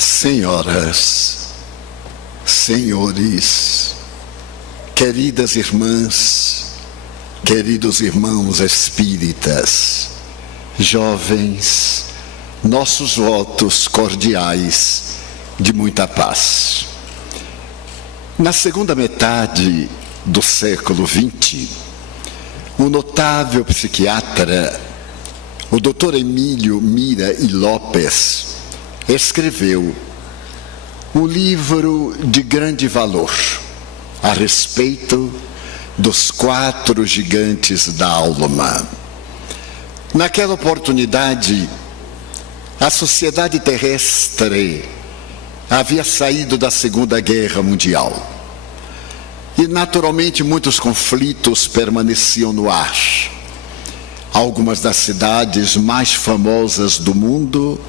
Senhoras, senhores, queridas irmãs, queridos irmãos espíritas, jovens, nossos votos cordiais de muita paz. Na segunda metade do século XX, um notável psiquiatra, o Dr. Emílio Mira e Lopes, escreveu um livro de grande valor a respeito dos 4 gigantes da alma. Naquela oportunidade, a sociedade terrestre havia saído da Segunda Guerra Mundial e, naturalmente, muitos conflitos permaneciam no ar. Algumas das cidades mais famosas do mundo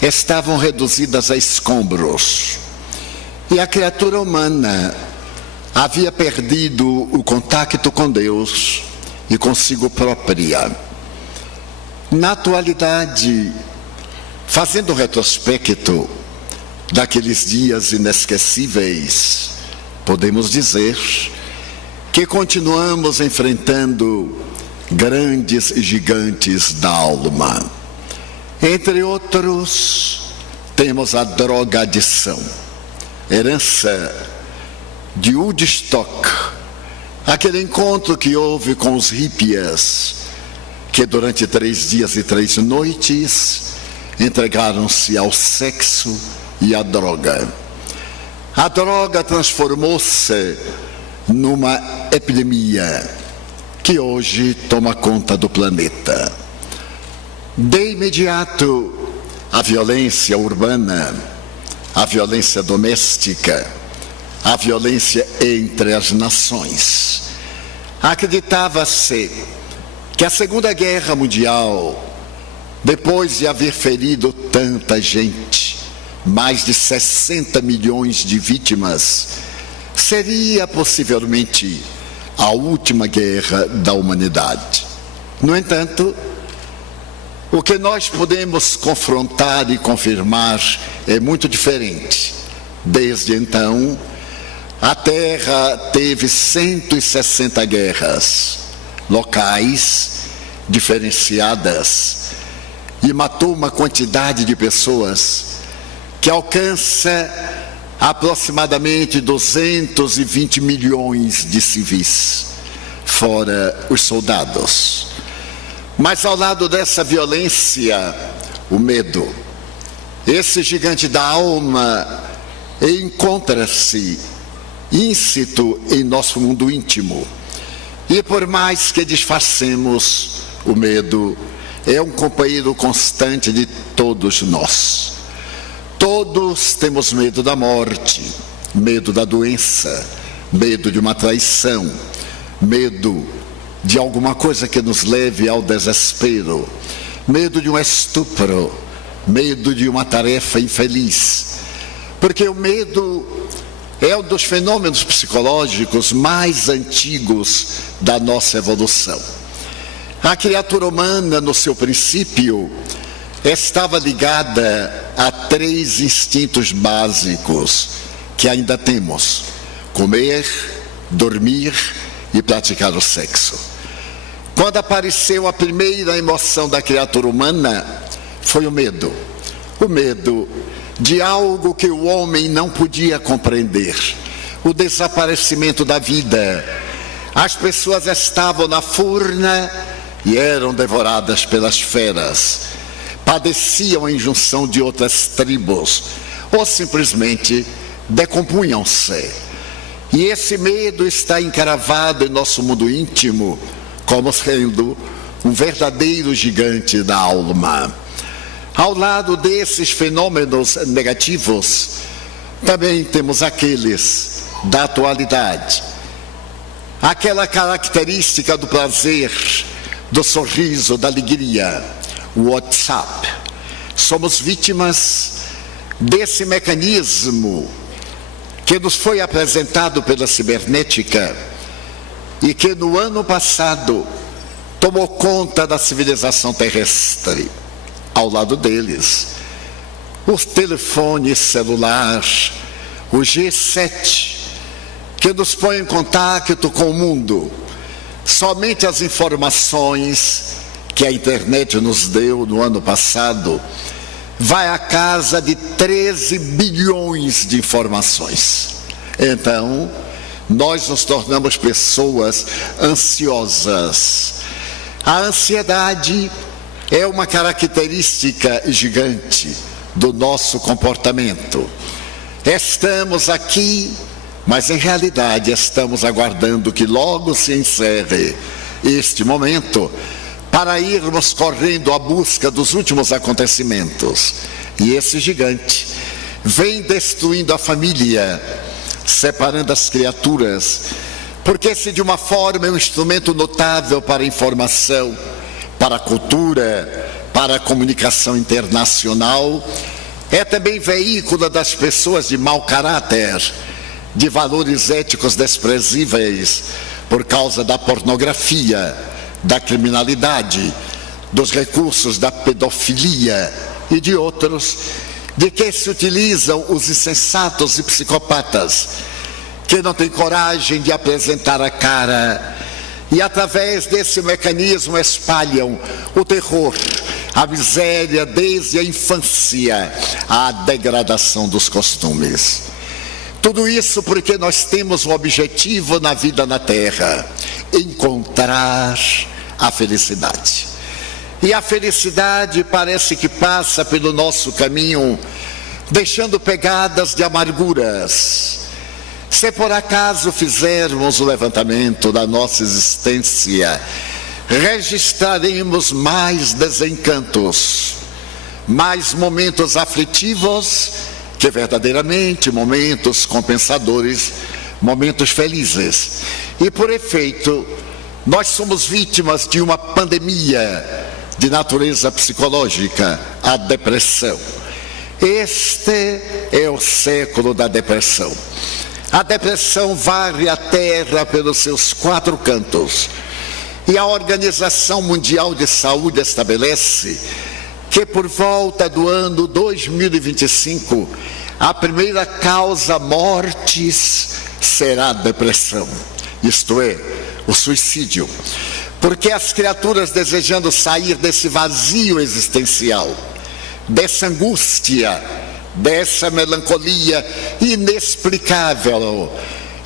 estavam reduzidas a escombros. E a criatura humana havia perdido o contato com Deus e consigo própria. Na atualidade, fazendo retrospecto daqueles dias inesquecíveis, podemos dizer que continuamos enfrentando grandes gigantes da alma. Entre outros, temos a drogadição, herança de Woodstock, aquele encontro que houve com os hippies, que durante 3 dias e 3 noites entregaram-se ao sexo e à droga. A droga transformou-se numa epidemia que hoje toma conta do planeta. De imediato, a violência urbana, a violência doméstica, a violência entre as nações. Acreditava-se que a Segunda Guerra Mundial, depois de haver ferido tanta gente, mais de 60 milhões de vítimas, seria possivelmente a última guerra da humanidade. No entanto, o que nós podemos confrontar e confirmar é muito diferente. Desde então, a Terra teve 160 guerras locais, diferenciadas, e matou uma quantidade de pessoas que alcança aproximadamente 220 milhões de civis, fora os soldados. Mas ao lado dessa violência, o medo. Esse gigante da alma encontra-se íncito em nosso mundo íntimo. E por mais que disfarcemos, o medo é um companheiro constante de todos nós. Todos temos medo da morte, medo da doença, medo de uma traição, medo de alguma coisa que nos leve ao desespero, medo de um estupro, medo de uma tarefa infeliz. Porque o medo é um dos fenômenos psicológicos mais antigos da nossa evolução. A criatura humana, no seu princípio, estava ligada a 3 instintos básicos que ainda temos: comer, dormir e praticar o sexo. Quando apareceu a primeira emoção da criatura humana, foi o medo. O medo de algo que o homem não podia compreender, o desaparecimento da vida. As pessoas estavam na furna e eram devoradas pelas feras, padeciam a injunção de outras tribos, ou simplesmente decompunham-se. E esse medo está encravado em nosso mundo íntimo como sendo um verdadeiro gigante da alma. Ao lado desses fenômenos negativos, também temos aqueles da atualidade. Aquela característica do prazer, do sorriso, da alegria, o WhatsApp. Somos vítimas desse mecanismo que nos foi apresentado pela cibernética e que no ano passado tomou conta da civilização terrestre. Ao lado deles, o telefone celular, o G7, que nos põe em contato com o mundo. Somente as informações que a internet nos deu no ano passado vai à casa de 13 bilhões de informações. Então, nós nos tornamos pessoas ansiosas. A ansiedade é uma característica gigante do nosso comportamento. Estamos aqui, mas em realidade estamos aguardando que logo se encerre este momento para irmos correndo à busca dos últimos acontecimentos. E esse gigante vem destruindo a família, separando as criaturas, porque se de uma forma é um instrumento notável para a informação, para a cultura, para a comunicação internacional, é também veículo das pessoas de mau caráter, de valores éticos desprezíveis, por causa da pornografia, da criminalidade, dos recursos da pedofilia e de outros, de que se utilizam os insensatos e psicopatas, que não têm coragem de apresentar a cara, e através desse mecanismo espalham o terror, a miséria desde a infância, a degradação dos costumes. Tudo isso porque nós temos um objetivo na vida na Terra: encontrar a felicidade. E a felicidade parece que passa pelo nosso caminho, deixando pegadas de amarguras. Se por acaso fizermos o levantamento da nossa existência, registraremos mais desencantos, mais momentos aflitivos que verdadeiramente momentos compensadores, momentos felizes. E por efeito, nós somos vítimas de uma pandemia de natureza psicológica, a depressão. Este é o século da depressão. A depressão varre a terra pelos seus 4 cantos. E a Organização Mundial de Saúde estabelece que por volta do ano 2025, a primeira causa mortes será a depressão, isto é, o suicídio. Porque as criaturas desejando sair desse vazio existencial, dessa angústia, dessa melancolia inexplicável,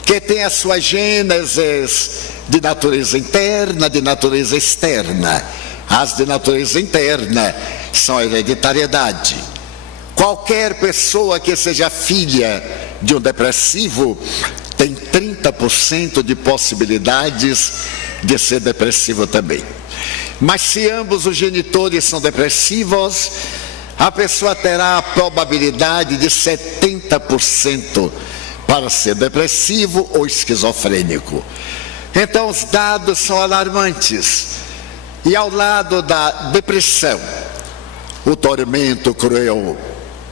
que tem a sua gênese de natureza interna, de natureza externa. As de natureza interna são a hereditariedade. Qualquer pessoa que seja filha de um depressivo tem 30% de possibilidades de ser depressivo também. Mas se ambos os genitores são depressivos, a pessoa terá a probabilidade de 70% para ser depressivo ou esquizofrênico. Então os dados são alarmantes. E ao lado da depressão, o tormento cruel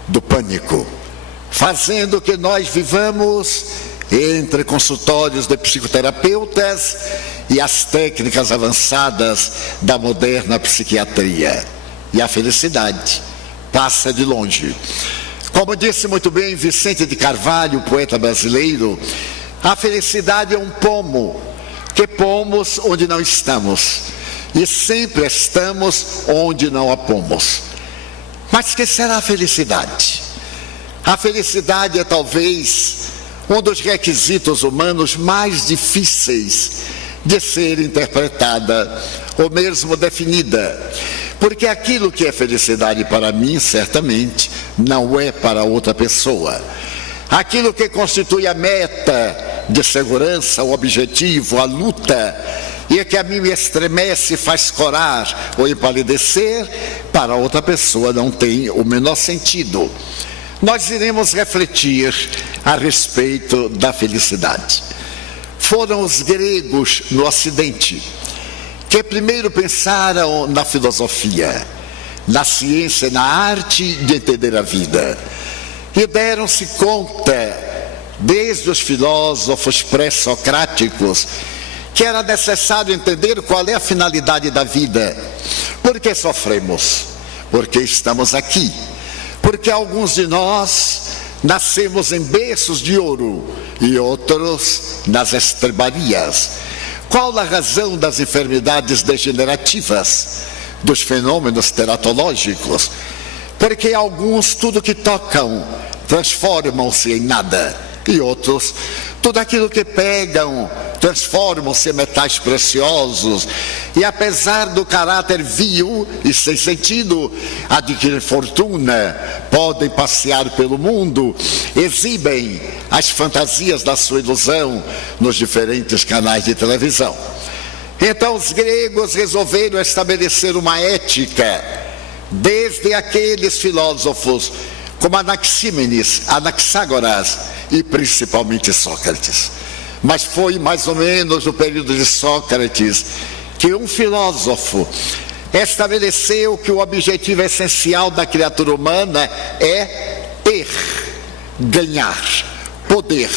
do pânico, fazendo que nós vivamos entre consultórios de psicoterapeutas e as técnicas avançadas da moderna psiquiatria. E a felicidade passa de longe. Como disse muito bem Vicente de Carvalho, poeta brasileiro, a felicidade é um pomo, que pomos onde não estamos, e sempre estamos onde não a pomos. Mas que será a felicidade? A felicidade é talvez um dos requisitos humanos mais difíceis de ser interpretada ou mesmo definida. Porque aquilo que é felicidade para mim, certamente, não é para outra pessoa. Aquilo que constitui a meta de segurança, o objetivo, a luta, e que a mim me estremece, faz corar ou empalidecer, para outra pessoa não tem o menor sentido. Nós iremos refletir a respeito da felicidade. Foram os gregos no Ocidente que primeiro pensaram na filosofia, na ciência, na arte de entender a vida, e deram-se conta, desde os filósofos pré-socráticos, que era necessário entender qual é a finalidade da vida. Por que sofremos? Porque estamos aqui. porque alguns de nós nascemos em berços de ouro e outros nas estrebarias. Qual a razão das enfermidades degenerativas, dos fenômenos teratológicos? Porque alguns tudo que tocam transformam-se em nada, e outros tudo aquilo que pegam transformam-se em metais preciosos, e apesar do caráter vil e sem sentido, adquirem fortuna, podem passear pelo mundo, exibem as fantasias da sua ilusão nos diferentes canais de televisão. Então os gregos resolveram estabelecer uma ética, desde aqueles filósofos como Anaxímenes, Anaxágoras e principalmente Sócrates. Mas foi mais ou menos no período de Sócrates que um filósofo estabeleceu que o objetivo essencial da criatura humana é ter, ganhar, poder.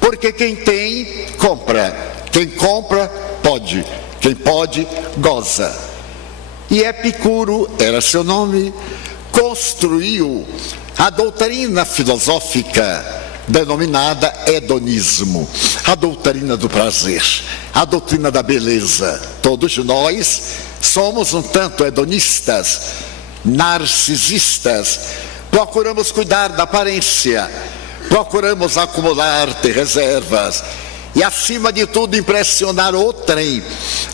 Porque quem tem, compra. Quem compra, pode. Quem pode, goza. E Epicuro, era seu nome, construiu a doutrina filosófica denominada hedonismo, a doutrina do prazer, a doutrina da beleza. Todos nós somos um tanto hedonistas, narcisistas, procuramos cuidar da aparência, procuramos acumular, ter reservas e, acima de tudo, impressionar outrem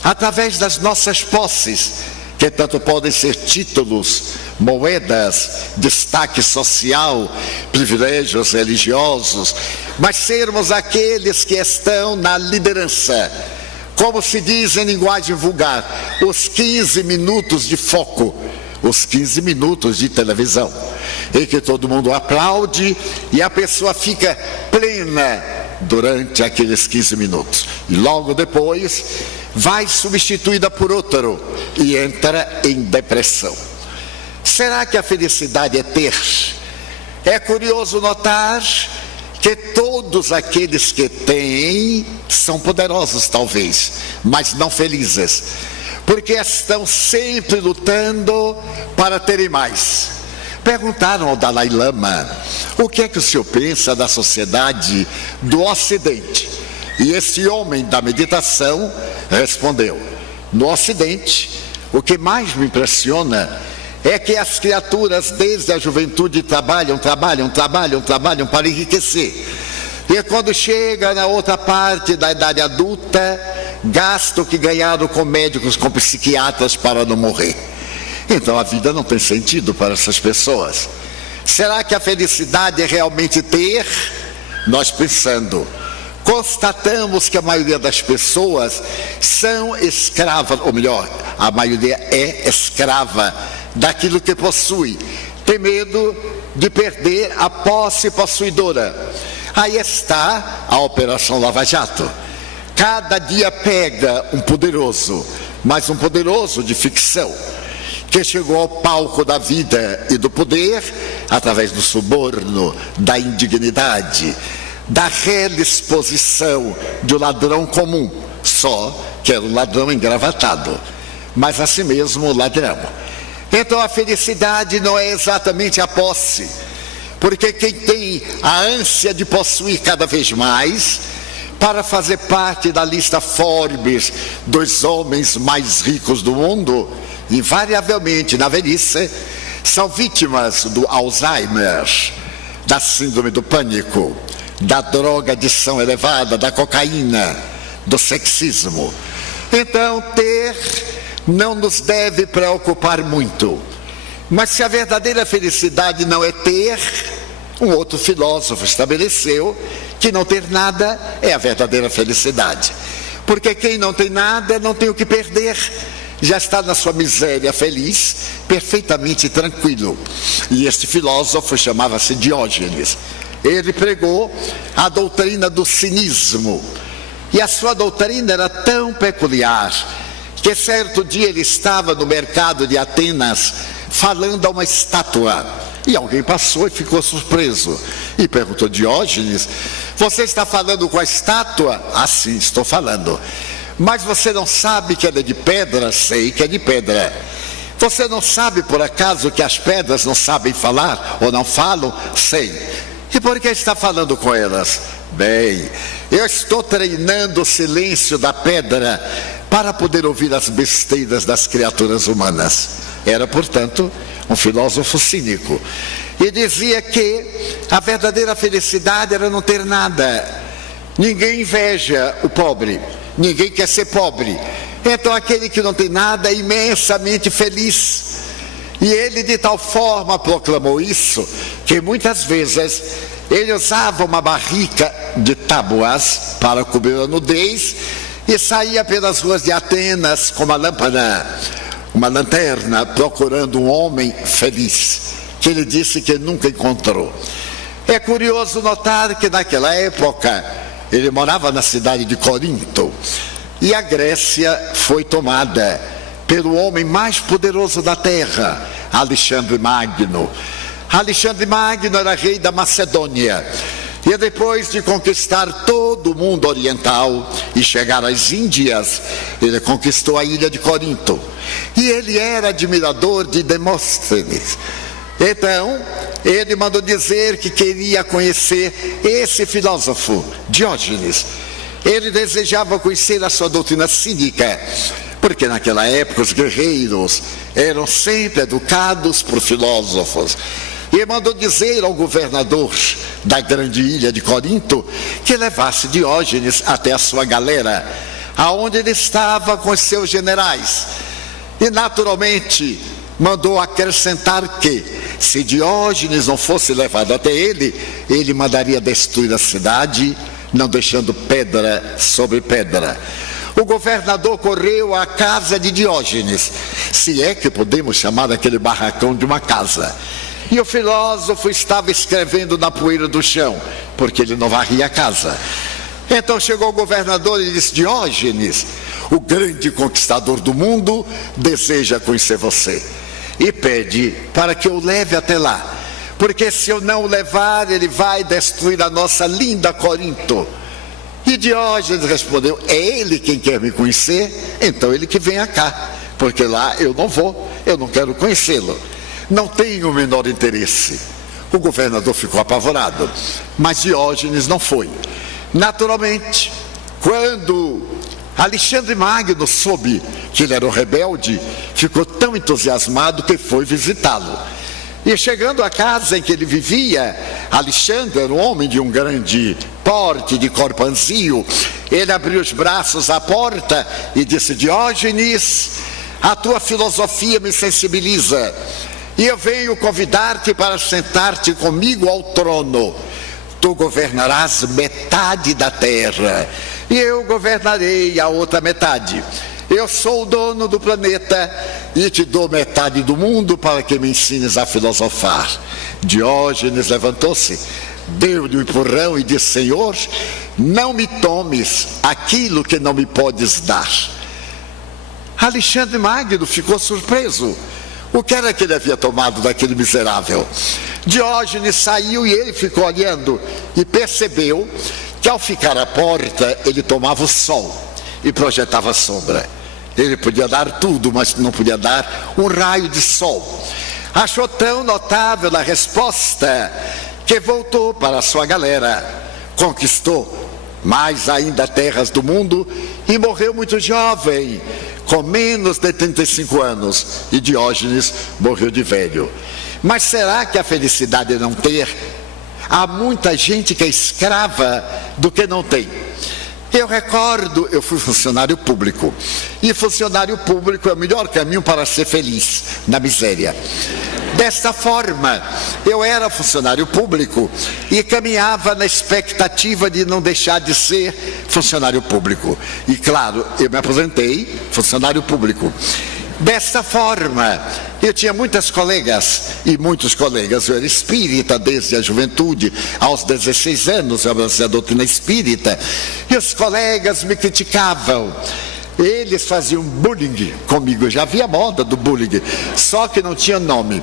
através das nossas posses, que tanto podem ser títulos, moedas, destaque social, privilégios religiosos, mas sermos aqueles que estão na liderança, como se diz em linguagem vulgar, os 15 minutos de foco, os 15 minutos de televisão, em que todo mundo aplaude e a pessoa fica plena durante aqueles 15 minutos, e logo depois vai substituída por outro e entra em depressão. Será que a felicidade é ter? É curioso notar que todos aqueles que têm são poderosos talvez, mas não felizes, porque estão sempre lutando para terem mais. Perguntaram ao Dalai Lama o que é que o senhor pensa da sociedade do Ocidente, e esse homem da meditação respondeu: no Ocidente, o que mais me impressiona é que as criaturas desde a juventude trabalham para enriquecer, e quando chega na outra parte da idade adulta, gastam o que ganharam com médicos, com psiquiatras para não morrer. Então a vida não tem sentido para essas pessoas. Será que a felicidade é realmente ter? Nós pensando, constatamos que a maioria das pessoas são escravas, ou melhor, a maioria é escrava daquilo que possui, tem medo de perder a posse possuidora. Aí está a Operação Lava Jato. Cada dia pega um poderoso, mas um poderoso de ficção, que chegou ao palco da vida e do poder através do suborno, da indignidade, da real exposição de um ladrão comum, só que era um ladrão engravatado, mas assim mesmo ladrão. Então a felicidade não é exatamente a posse, porque quem tem a ânsia de possuir cada vez mais, para fazer parte da lista Forbes dos homens mais ricos do mundo, invariavelmente na velhice são vítimas do Alzheimer, da síndrome do pânico, da drogadição elevada, da cocaína, do sexismo. Então ter não nos deve preocupar muito. Mas se a verdadeira felicidade não é ter, um outro filósofo estabeleceu que não ter nada é a verdadeira felicidade. Porque quem não tem nada não tem o que perder, já está na sua miséria feliz, perfeitamente tranquilo. E este filósofo chamava-se Diógenes. Ele pregou a doutrina do cinismo, e a sua doutrina era tão peculiar que certo dia ele estava no mercado de Atenas falando a uma estátua, e alguém passou e ficou surpreso e perguntou: Diógenes, você está falando com a estátua? Ah, sim, estou falando. Mas você não sabe que ela é de pedra? Sei que é de pedra. Você não sabe por acaso que as pedras não sabem falar ou não falam? Sei. E por que está falando com elas? Bem, eu estou treinando o silêncio da pedra para poder ouvir as besteiras das criaturas humanas. Era, portanto, um filósofo cínico. E dizia que a verdadeira felicidade era não ter nada. Ninguém inveja o pobre, ninguém quer ser pobre. Então aquele que não tem nada é imensamente feliz. E ele de tal forma proclamou isso, que muitas vezes ele usava uma barrica de tábuas para cobrir a nudez e saía pelas ruas de Atenas com uma lâmpada, uma lanterna, procurando um homem feliz, que ele disse que nunca encontrou. É curioso notar que naquela época ele morava na cidade de Corinto e a Grécia foi tomada pelo homem mais poderoso da terra, Alexandre Magno. Alexandre Magno era rei da Macedônia. E depois de conquistar todo o mundo oriental e chegar às Índias, ele conquistou a ilha de Corinto. E ele era admirador de Demóstenes. Então, ele mandou dizer que queria conhecer esse filósofo, Diógenes. Ele desejava conhecer a sua doutrina cínica, porque naquela época os guerreiros eram sempre educados por filósofos. E mandou dizer ao governador da grande ilha de Corinto que levasse Diógenes até a sua galera, aonde ele estava com os seus generais. E naturalmente mandou acrescentar que, se Diógenes não fosse levado até ele, ele mandaria destruir a cidade, não deixando pedra sobre pedra. O governador correu à casa de Diógenes, se é que podemos chamar aquele barracão de uma casa. E o filósofo estava escrevendo na poeira do chão, porque ele não varria a casa. Então chegou o governador e disse: Diógenes, o grande conquistador do mundo, deseja conhecer você e pede para que eu o leve até lá, porque se eu não o levar, ele vai destruir a nossa linda Corinto. E Diógenes respondeu: é ele quem quer me conhecer, então ele que venha cá, porque lá eu não vou, eu não quero conhecê-lo, não tenho o menor interesse. O governador ficou apavorado, mas Diógenes não foi. Naturalmente, quando Alexandre Magno soube que ele era um rebelde, ficou tão entusiasmado que foi visitá-lo. E chegando à casa em que ele vivia, Alexandre era um homem de um grande porte, de corpanzio. Ele abriu os braços à porta e disse: Diógenes, a tua filosofia me sensibiliza, e eu venho convidar-te para sentar-te comigo ao trono. Tu governarás metade da terra, e eu governarei a outra metade. Eu sou o dono do planeta e te dou metade do mundo para que me ensines a filosofar. Diógenes levantou-se, deu-lhe um empurrão e disse: Senhor, não me tomes aquilo que não me podes dar. Alexandre Magno ficou surpreso. O que era que ele havia tomado daquele miserável? Diógenes saiu e ele ficou olhando e percebeu que ao ficar à porta ele tomava o sol e projetava sombra. Ele podia dar tudo, mas não podia dar um raio de sol. Achou tão notável a resposta que voltou para a sua galera, conquistou mais ainda terras do mundo e morreu muito jovem, com menos de 35 anos, e Diógenes morreu de velho. Mas será que a felicidade é não ter? Há muita gente que é escrava do que não tem. Eu recordo, eu fui funcionário público, e funcionário público é o melhor caminho para ser feliz, na miséria. Desta forma, eu era funcionário público e caminhava na expectativa de não deixar de ser funcionário público. E claro, eu me aposentei funcionário público. Desta forma, eu tinha muitas colegas e muitos colegas. Eu era espírita desde a juventude, aos 16 anos eu abracei a doutrina espírita, e os colegas me criticavam. Eles faziam bullying comigo, já havia moda do bullying, só que não tinha nome.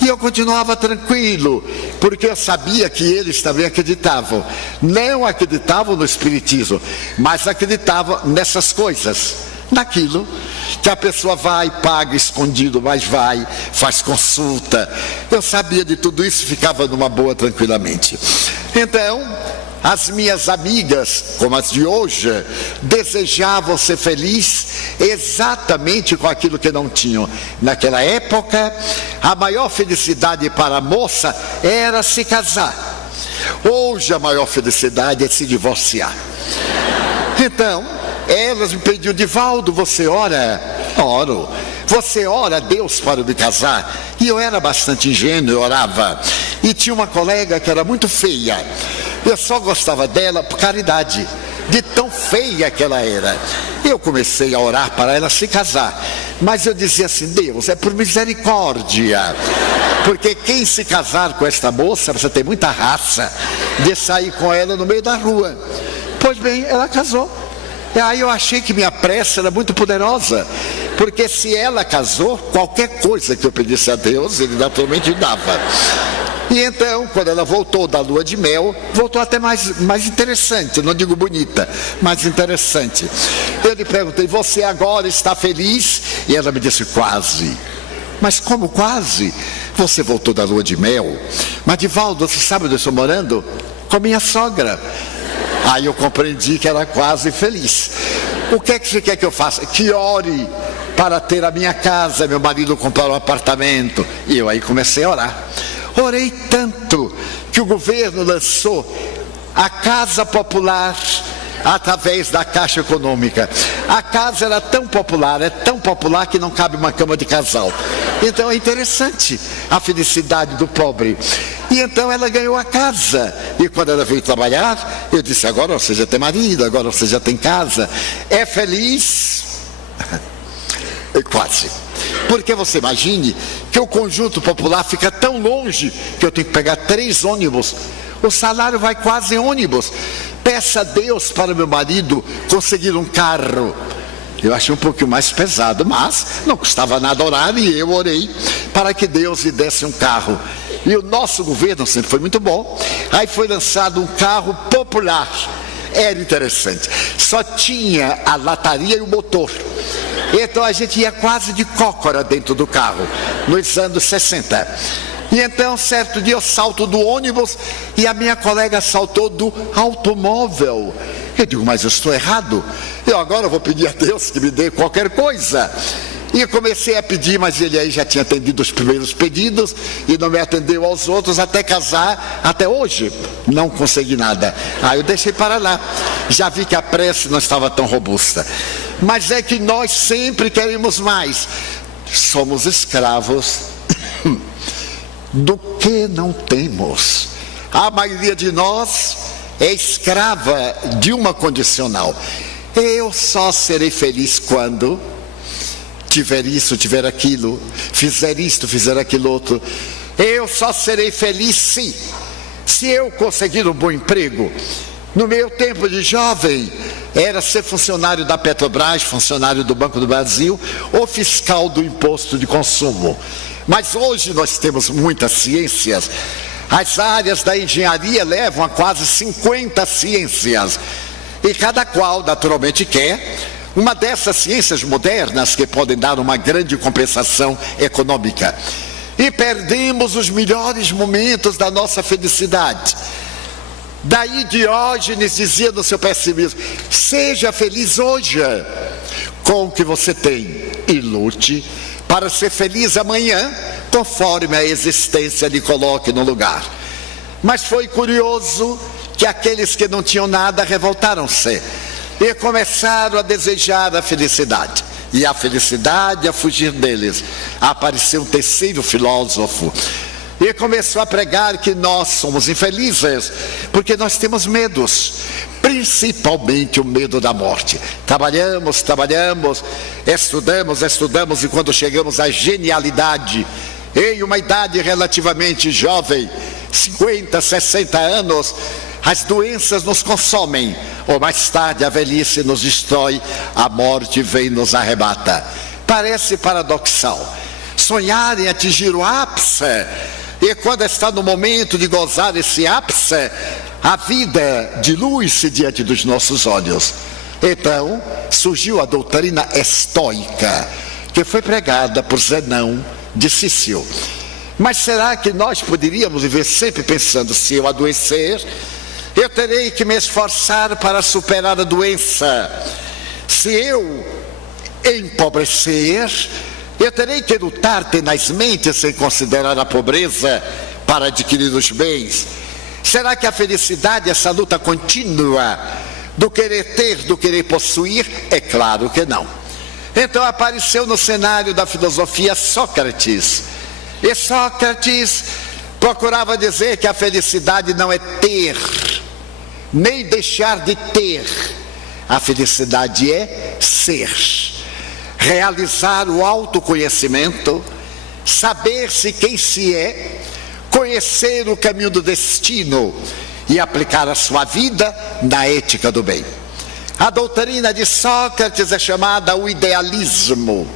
E eu continuava tranquilo, porque eu sabia que eles também acreditavam. Não acreditavam no espiritismo, mas acreditavam nessas coisas naquilo que a pessoa vai, paga escondido, mas vai, faz consulta. Eu sabia de tudo isso e ficava numa boa tranquilamente. Então, as minhas amigas, como as de hoje, desejavam ser feliz exatamente com aquilo que não tinham. Naquela época, a maior felicidade para a moça era se casar. Hoje a maior felicidade é se divorciar. Então, elas me pediam: Divaldo, você ora? Oro. Você ora a Deus para me casar? E eu era bastante ingênuo, eu orava. E tinha uma colega que era muito feia. Eu só gostava dela por caridade, de tão feia que ela era. Eu comecei a orar para ela se casar, mas eu dizia assim: Deus, é por misericórdia, porque quem se casar com esta moça precisa ter muita raça de sair com ela no meio da rua. Pois bem, ela casou. E aí eu achei que minha prece era muito poderosa, porque se ela casou, qualquer coisa que eu pedisse a Deus, Ele naturalmente dava. E então, quando ela voltou da lua de mel, voltou até mais interessante, não digo bonita, mas interessante. Eu lhe perguntei: você agora está feliz? E ela me disse: quase. Mas como quase? Você voltou da lua de mel? Mas Divaldo, você sabe onde eu estou morando? Com minha sogra. Aí eu compreendi que era quase feliz. O que é que você quer que eu faça? Que ore para ter a minha casa, meu marido comprar um apartamento. E eu aí comecei a orar. Orei tanto que o governo lançou a Casa Popular através da Caixa Econômica. A casa era tão popular, é tão popular que não cabe uma cama de casal. Então é interessante a felicidade do pobre. E então ela ganhou a casa. E quando ela veio trabalhar, eu disse: agora você já tem marido, agora você já tem casa. É feliz? Quase. Porque você imagine que o conjunto popular fica tão longe que eu tenho que pegar 3 ônibus. O salário vai quase em ônibus. Peça a Deus para meu marido conseguir um carro. Eu achei um pouquinho mais pesado, mas não custava nada orar, e eu orei para que Deus lhe desse um carro. E o nosso governo sempre foi muito bom. Aí foi lançado um carro popular. Era interessante. Só tinha a lataria e o motor. Então a gente ia quase de cócora dentro do carro, nos anos 60. E então, certo dia, eu salto do ônibus e a minha colega saltou do automóvel. Eu digo: mas eu estou errado. Eu agora vou pedir a Deus que me dê qualquer coisa. E comecei a pedir, mas ele aí já tinha atendido os primeiros pedidos e não me atendeu aos outros até casar. Até hoje não consegui nada. Aí eu deixei para lá. Já vi que a prece não estava tão robusta. Mas é que nós sempre queremos mais. Somos escravos do que não temos. A maioria de nós é escrava de uma condicional: eu só serei feliz quando tiver isso, tiver aquilo, fizer isto, fizer aquilo outro. Eu só serei feliz se eu conseguir um bom emprego. No meu tempo de jovem, era ser funcionário da Petrobras, funcionário do Banco do Brasil, ou fiscal do imposto de consumo. Mas hoje nós temos muitas ciências. As áreas da engenharia levam a quase 50 ciências. E cada qual, naturalmente, quer uma dessas ciências modernas que podem dar uma grande compensação econômica. E perdemos os melhores momentos da nossa felicidade. Daí Diógenes dizia no seu pessimismo: seja feliz hoje com o que você tem e lute para ser feliz amanhã, conforme a existência lhe coloque no lugar. Mas foi curioso que aqueles que não tinham nada revoltaram-se e começaram a desejar a felicidade. E a felicidade a fugir deles. Apareceu um terceiro filósofo e começou a pregar que nós somos infelizes porque nós temos medos, principalmente o medo da morte. Trabalhamos, estudamos, e quando chegamos à genialidade, em uma idade relativamente jovem, 50, 60 anos, as doenças nos consomem, ou mais tarde a velhice nos destrói, a morte vem e nos arrebata. Parece paradoxal sonhar em atingir o ápice, e quando está no momento de gozar esse ápice, a vida dilui-se diante dos nossos olhos. Então surgiu a doutrina estoica, que foi pregada por Zenão de Cício. Mas será que nós poderíamos viver sempre pensando: se eu adoecer, eu terei que me esforçar para superar a doença; se eu empobrecer, eu terei que lutar tenazmente sem considerar a pobreza para adquirir os bens? Será que a felicidade é essa luta contínua do querer ter, do querer possuir? É claro que não. Então apareceu no cenário da filosofia Sócrates. E Sócrates procurava dizer que a felicidade não é ter, nem deixar de ter. A felicidade é ser. Realizar o autoconhecimento, saber-se quem se é, conhecer o caminho do destino e aplicar a sua vida na ética do bem. A doutrina de Sócrates é chamada o idealismo.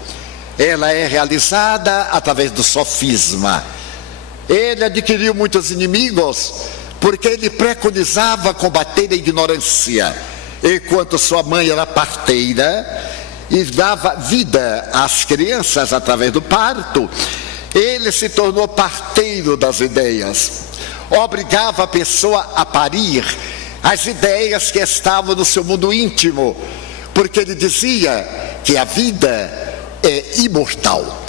Ela é realizada através do sofisma. Ele adquiriu muitos inimigos porque ele preconizava combater a ignorância. Enquanto sua mãe era parteira e dava vida às crianças através do parto, ele se tornou parteiro das ideias. Obrigava a pessoa a parir as ideias que estavam no seu mundo íntimo, porque ele dizia que a vida é imortal,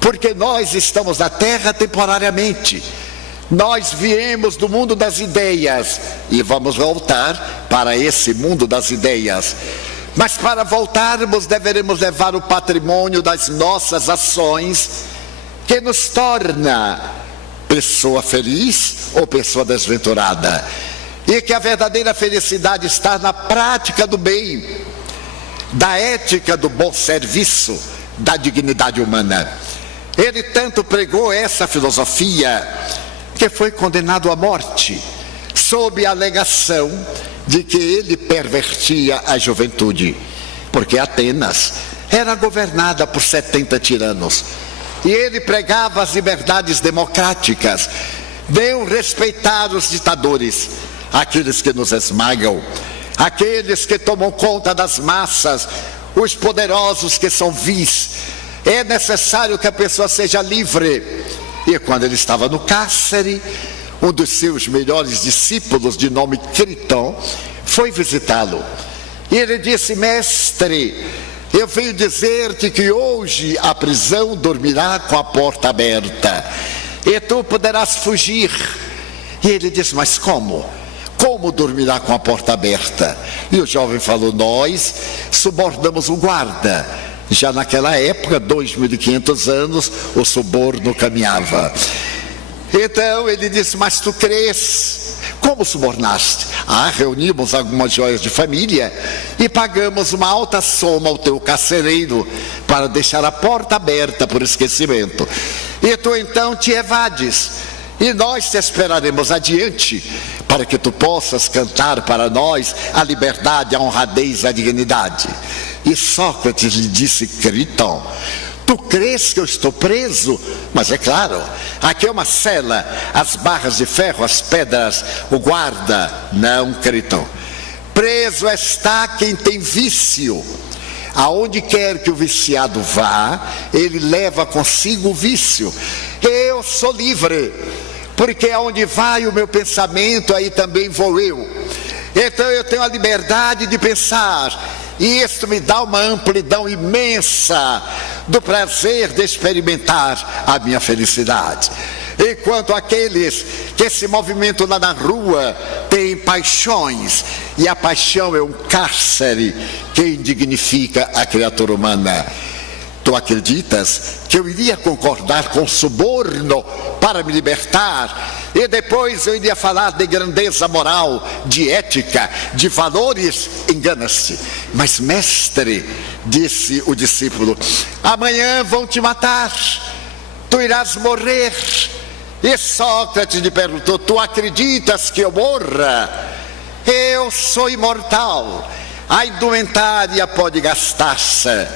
porque nós estamos na terra temporariamente. Nós viemos do mundo das ideias e vamos voltar para esse mundo das ideias. Mas para voltarmos, deveremos levar o patrimônio das nossas ações, que nos torna pessoa feliz ou pessoa desventurada. E que a verdadeira felicidade está na prática do bem, da ética do bom serviço, da dignidade humana. Ele tanto pregou essa filosofia que foi condenado à morte, sob a alegação de que ele pervertia a juventude, porque Atenas era governada por 70 tiranos, e ele pregava as liberdades democráticas, deu respeitar os ditadores, aqueles que nos esmagam, aqueles que tomam conta das massas, os poderosos que são vis. É necessário que a pessoa seja livre. E quando ele estava no cárcere, um dos seus melhores discípulos, de nome Critão, foi visitá-lo. E ele disse: mestre, eu venho dizer-te que hoje a prisão dormirá com a porta aberta, e tu poderás fugir. E ele disse: mas como? Como dormirá com a porta aberta? E o jovem falou: nós subornamos um guarda. Já naquela época, 2.500 anos, o suborno caminhava. Então ele disse: mas tu crês? Como subornaste? Reunimos algumas joias de família e pagamos uma alta soma ao teu carcereiro para deixar a porta aberta por esquecimento. E tu então te evades, e nós te esperaremos adiante, para que tu possas cantar para nós a liberdade, a honradez, a dignidade. E Sócrates lhe disse: Critão, tu crês que eu estou preso? Mas é claro, aqui é uma cela, as barras de ferro, as pedras, o guarda. Não, Critão, preso está quem tem vício. Aonde quer que o viciado vá, ele leva consigo o vício. Eu sou livre, porque aonde vai o meu pensamento, aí também vou eu. Então eu tenho a liberdade de pensar, e isso me dá uma amplidão imensa do prazer de experimentar a minha felicidade. Enquanto aqueles que se movimentam lá na rua têm paixões, e a paixão é um cárcere que indignifica a criatura humana. Tu acreditas que eu iria concordar com suborno para me libertar? E depois eu iria falar de grandeza moral, de ética, de valores? Engana-se. Mas mestre, disse o discípulo, amanhã vão te matar, tu irás morrer. E Sócrates lhe perguntou: tu acreditas que eu morra? Eu sou imortal, a indumentária pode gastar-se,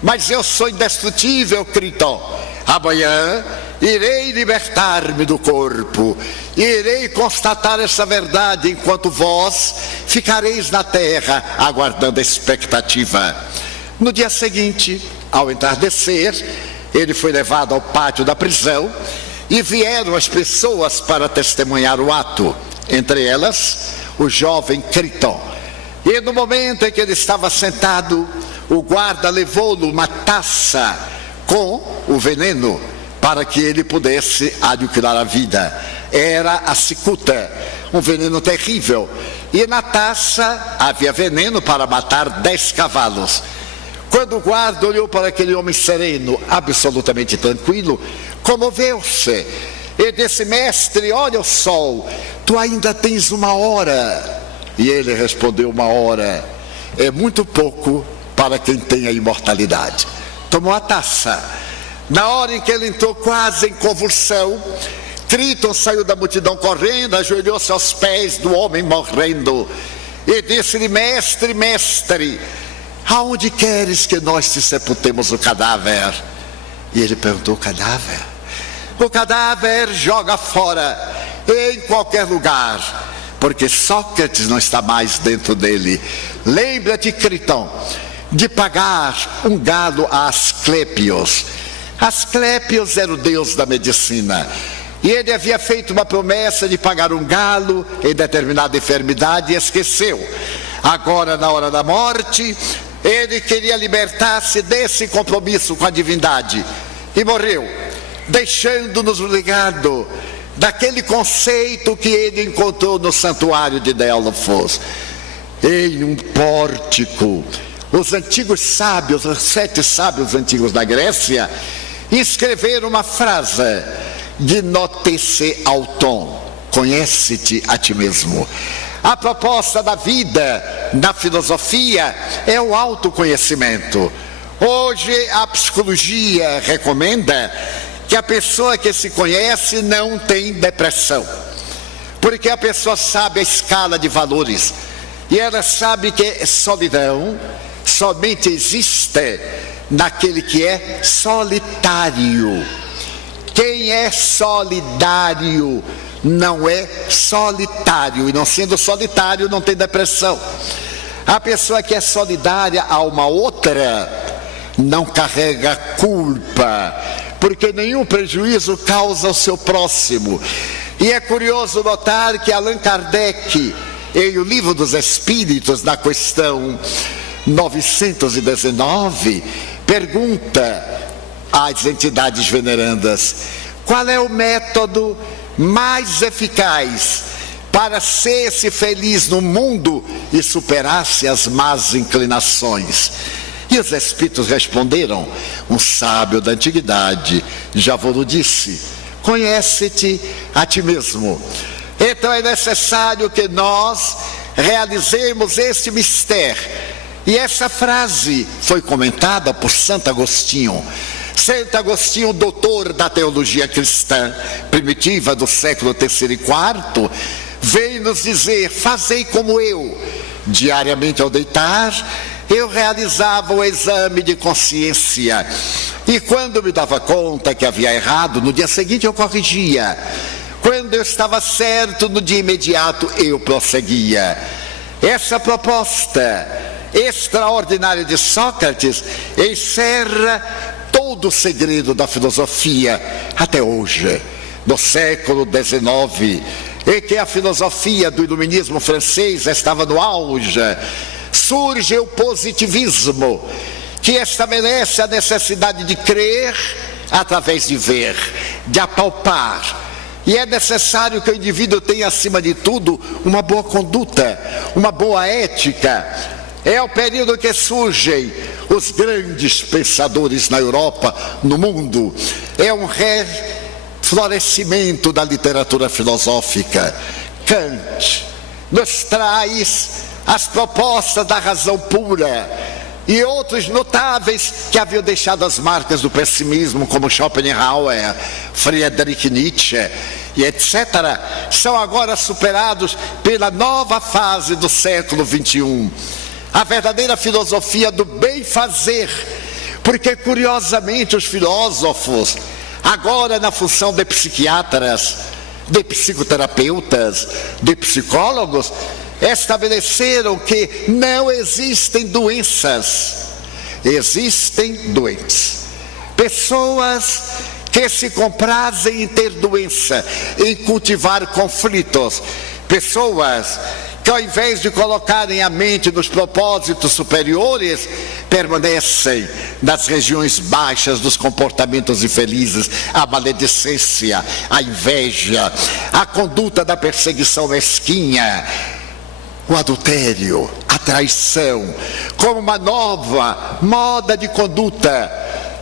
mas eu sou indestrutível, Critão. Amanhã irei libertar-me do corpo, irei constatar essa verdade, enquanto vós ficareis na terra aguardando a expectativa. No dia seguinte, ao entardecer, ele foi levado ao pátio da prisão e vieram as pessoas para testemunhar o ato, entre elas o jovem Criton. E no momento em que ele estava sentado, o guarda levou-lhe uma taça com o veneno para que ele pudesse aniquilar a vida. Era a cicuta, um veneno terrível. E na taça havia veneno para matar 10 cavalos. Quando o guarda olhou para aquele homem sereno, absolutamente tranquilo, comoveu-se e disse: mestre, olha o sol, tu ainda tens 1 hora. E ele respondeu: 1 hora é muito pouco para quem tem a imortalidade. Tomou a taça. Na hora em que ele entrou quase em convulsão, Criton saiu da multidão correndo, ajoelhou-se aos pés do homem morrendo e disse-lhe: mestre, mestre, aonde queres que nós te sepultemos o cadáver? E ele perguntou: o cadáver? O cadáver joga fora, em qualquer lugar, porque Sócrates não está mais dentro dele. Lembra-te, Criton, de pagar um galo a Asclépios. Asclépios era o deus da medicina, e ele havia feito uma promessa de pagar um galo em determinada enfermidade e esqueceu. Agora, na hora da morte, ele queria libertar-se desse compromisso com a divindade e morreu, deixando-nos o legado daquele conceito que ele encontrou no santuário de Delfos. Em um pórtico, os antigos sábios, os 7 sábios antigos da Grécia, escreveram uma frase: gnótese auton, conhece-te a ti mesmo. A proposta da vida na filosofia é o autoconhecimento. Hoje a psicologia recomenda que a pessoa que se conhece não tem depressão, porque a pessoa sabe a escala de valores e ela sabe que solidão somente existe naquele que é solitário. Quem é solidário não é solitário, e não sendo solitário não tem depressão. A pessoa que é solidária a uma outra não carrega culpa, porque nenhum prejuízo causa ao seu próximo. E é curioso notar que Allan Kardec, em O Livro dos Espíritos, na questão 919, pergunta às entidades venerandas: qual é o método mais eficaz para ser-se feliz no mundo e superar-se as más inclinações? E os espíritos responderam: um sábio da antiguidade já vos disse, conhece-te a ti mesmo. Então é necessário que nós realizemos esse mistério. E essa frase foi comentada por Santo Agostinho. Santo Agostinho, doutor da teologia cristã primitiva do século III e IV, veio nos dizer: fazei como eu. Diariamente ao deitar, eu realizava o exame de consciência, e quando me dava conta que havia errado, no dia seguinte eu corrigia. Quando eu estava certo, no dia imediato eu prosseguia. Essa proposta extraordinária de Sócrates encerra todo o segredo da filosofia até hoje, no século XIX, em que a filosofia do iluminismo francês estava no auge. Surge o positivismo, que estabelece a necessidade de crer através de ver, de apalpar. E é necessário que o indivíduo tenha, acima de tudo, uma boa conduta, uma boa ética. É o período que surgem os grandes pensadores na Europa, no mundo. É um reflorescimento da literatura filosófica. Kant nos traz as propostas da razão pura, e outros notáveis que haviam deixado as marcas do pessimismo, como Schopenhauer, Friedrich Nietzsche e etc., são agora superados pela nova fase do século XXI. A verdadeira filosofia do bem fazer, porque curiosamente os filósofos agora na função de psiquiatras, de psicoterapeutas, de psicólogos, estabeleceram que não existem doenças, existem doentes. Pessoas que se comprazem em ter doença, em cultivar conflitos. Pessoas que ao invés de colocarem a mente nos propósitos superiores, permanecem nas regiões baixas dos comportamentos infelizes, a maledicência, a inveja, a conduta da perseguição mesquinha, o adultério, a traição, como uma nova moda de conduta.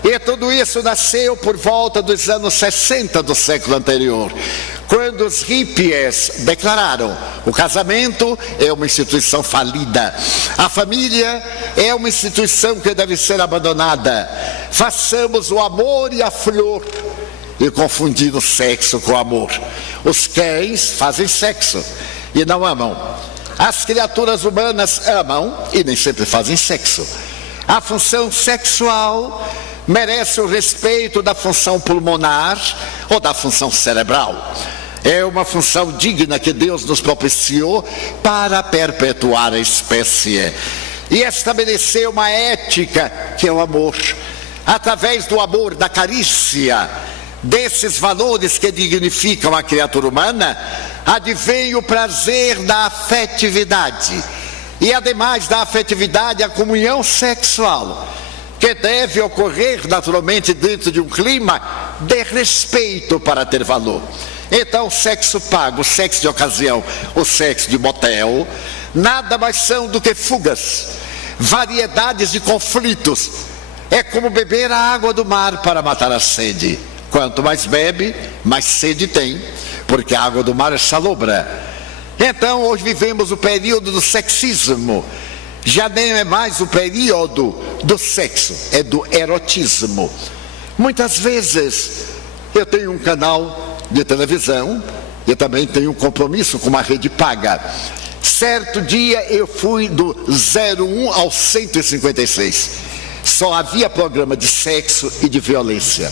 E tudo isso nasceu por volta dos anos 60 do século anterior, quando os hippies declararam: o casamento é uma instituição falida, a família é uma instituição que deve ser abandonada, façamos o amor e a flor, e confundindo o sexo com o amor. Os cães fazem sexo e não amam. As criaturas humanas amam e nem sempre fazem sexo. A função sexual merece o respeito da função pulmonar ou da função cerebral. É uma função digna que Deus nos propiciou para perpetuar a espécie. E estabeleceu uma ética que é o amor. Através do amor, da carícia, desses valores que dignificam a criatura humana, advém o prazer da afetividade. E ademais da afetividade, a comunhão sexual, que deve ocorrer naturalmente dentro de um clima de respeito para ter valor. Então, o sexo pago, o sexo de ocasião, o sexo de motel, nada mais são do que fugas, variedades de conflitos. É como beber a água do mar para matar a sede. Quanto mais bebe, mais sede tem, porque a água do mar é salobra. Então, hoje vivemos o período do sexismo. Já nem é mais o período do sexo, é do erotismo. Muitas vezes eu tenho um canal de televisão, eu também tenho um compromisso com uma rede paga. Certo dia eu fui do 01 ao 156. Só havia programa de sexo e de violência.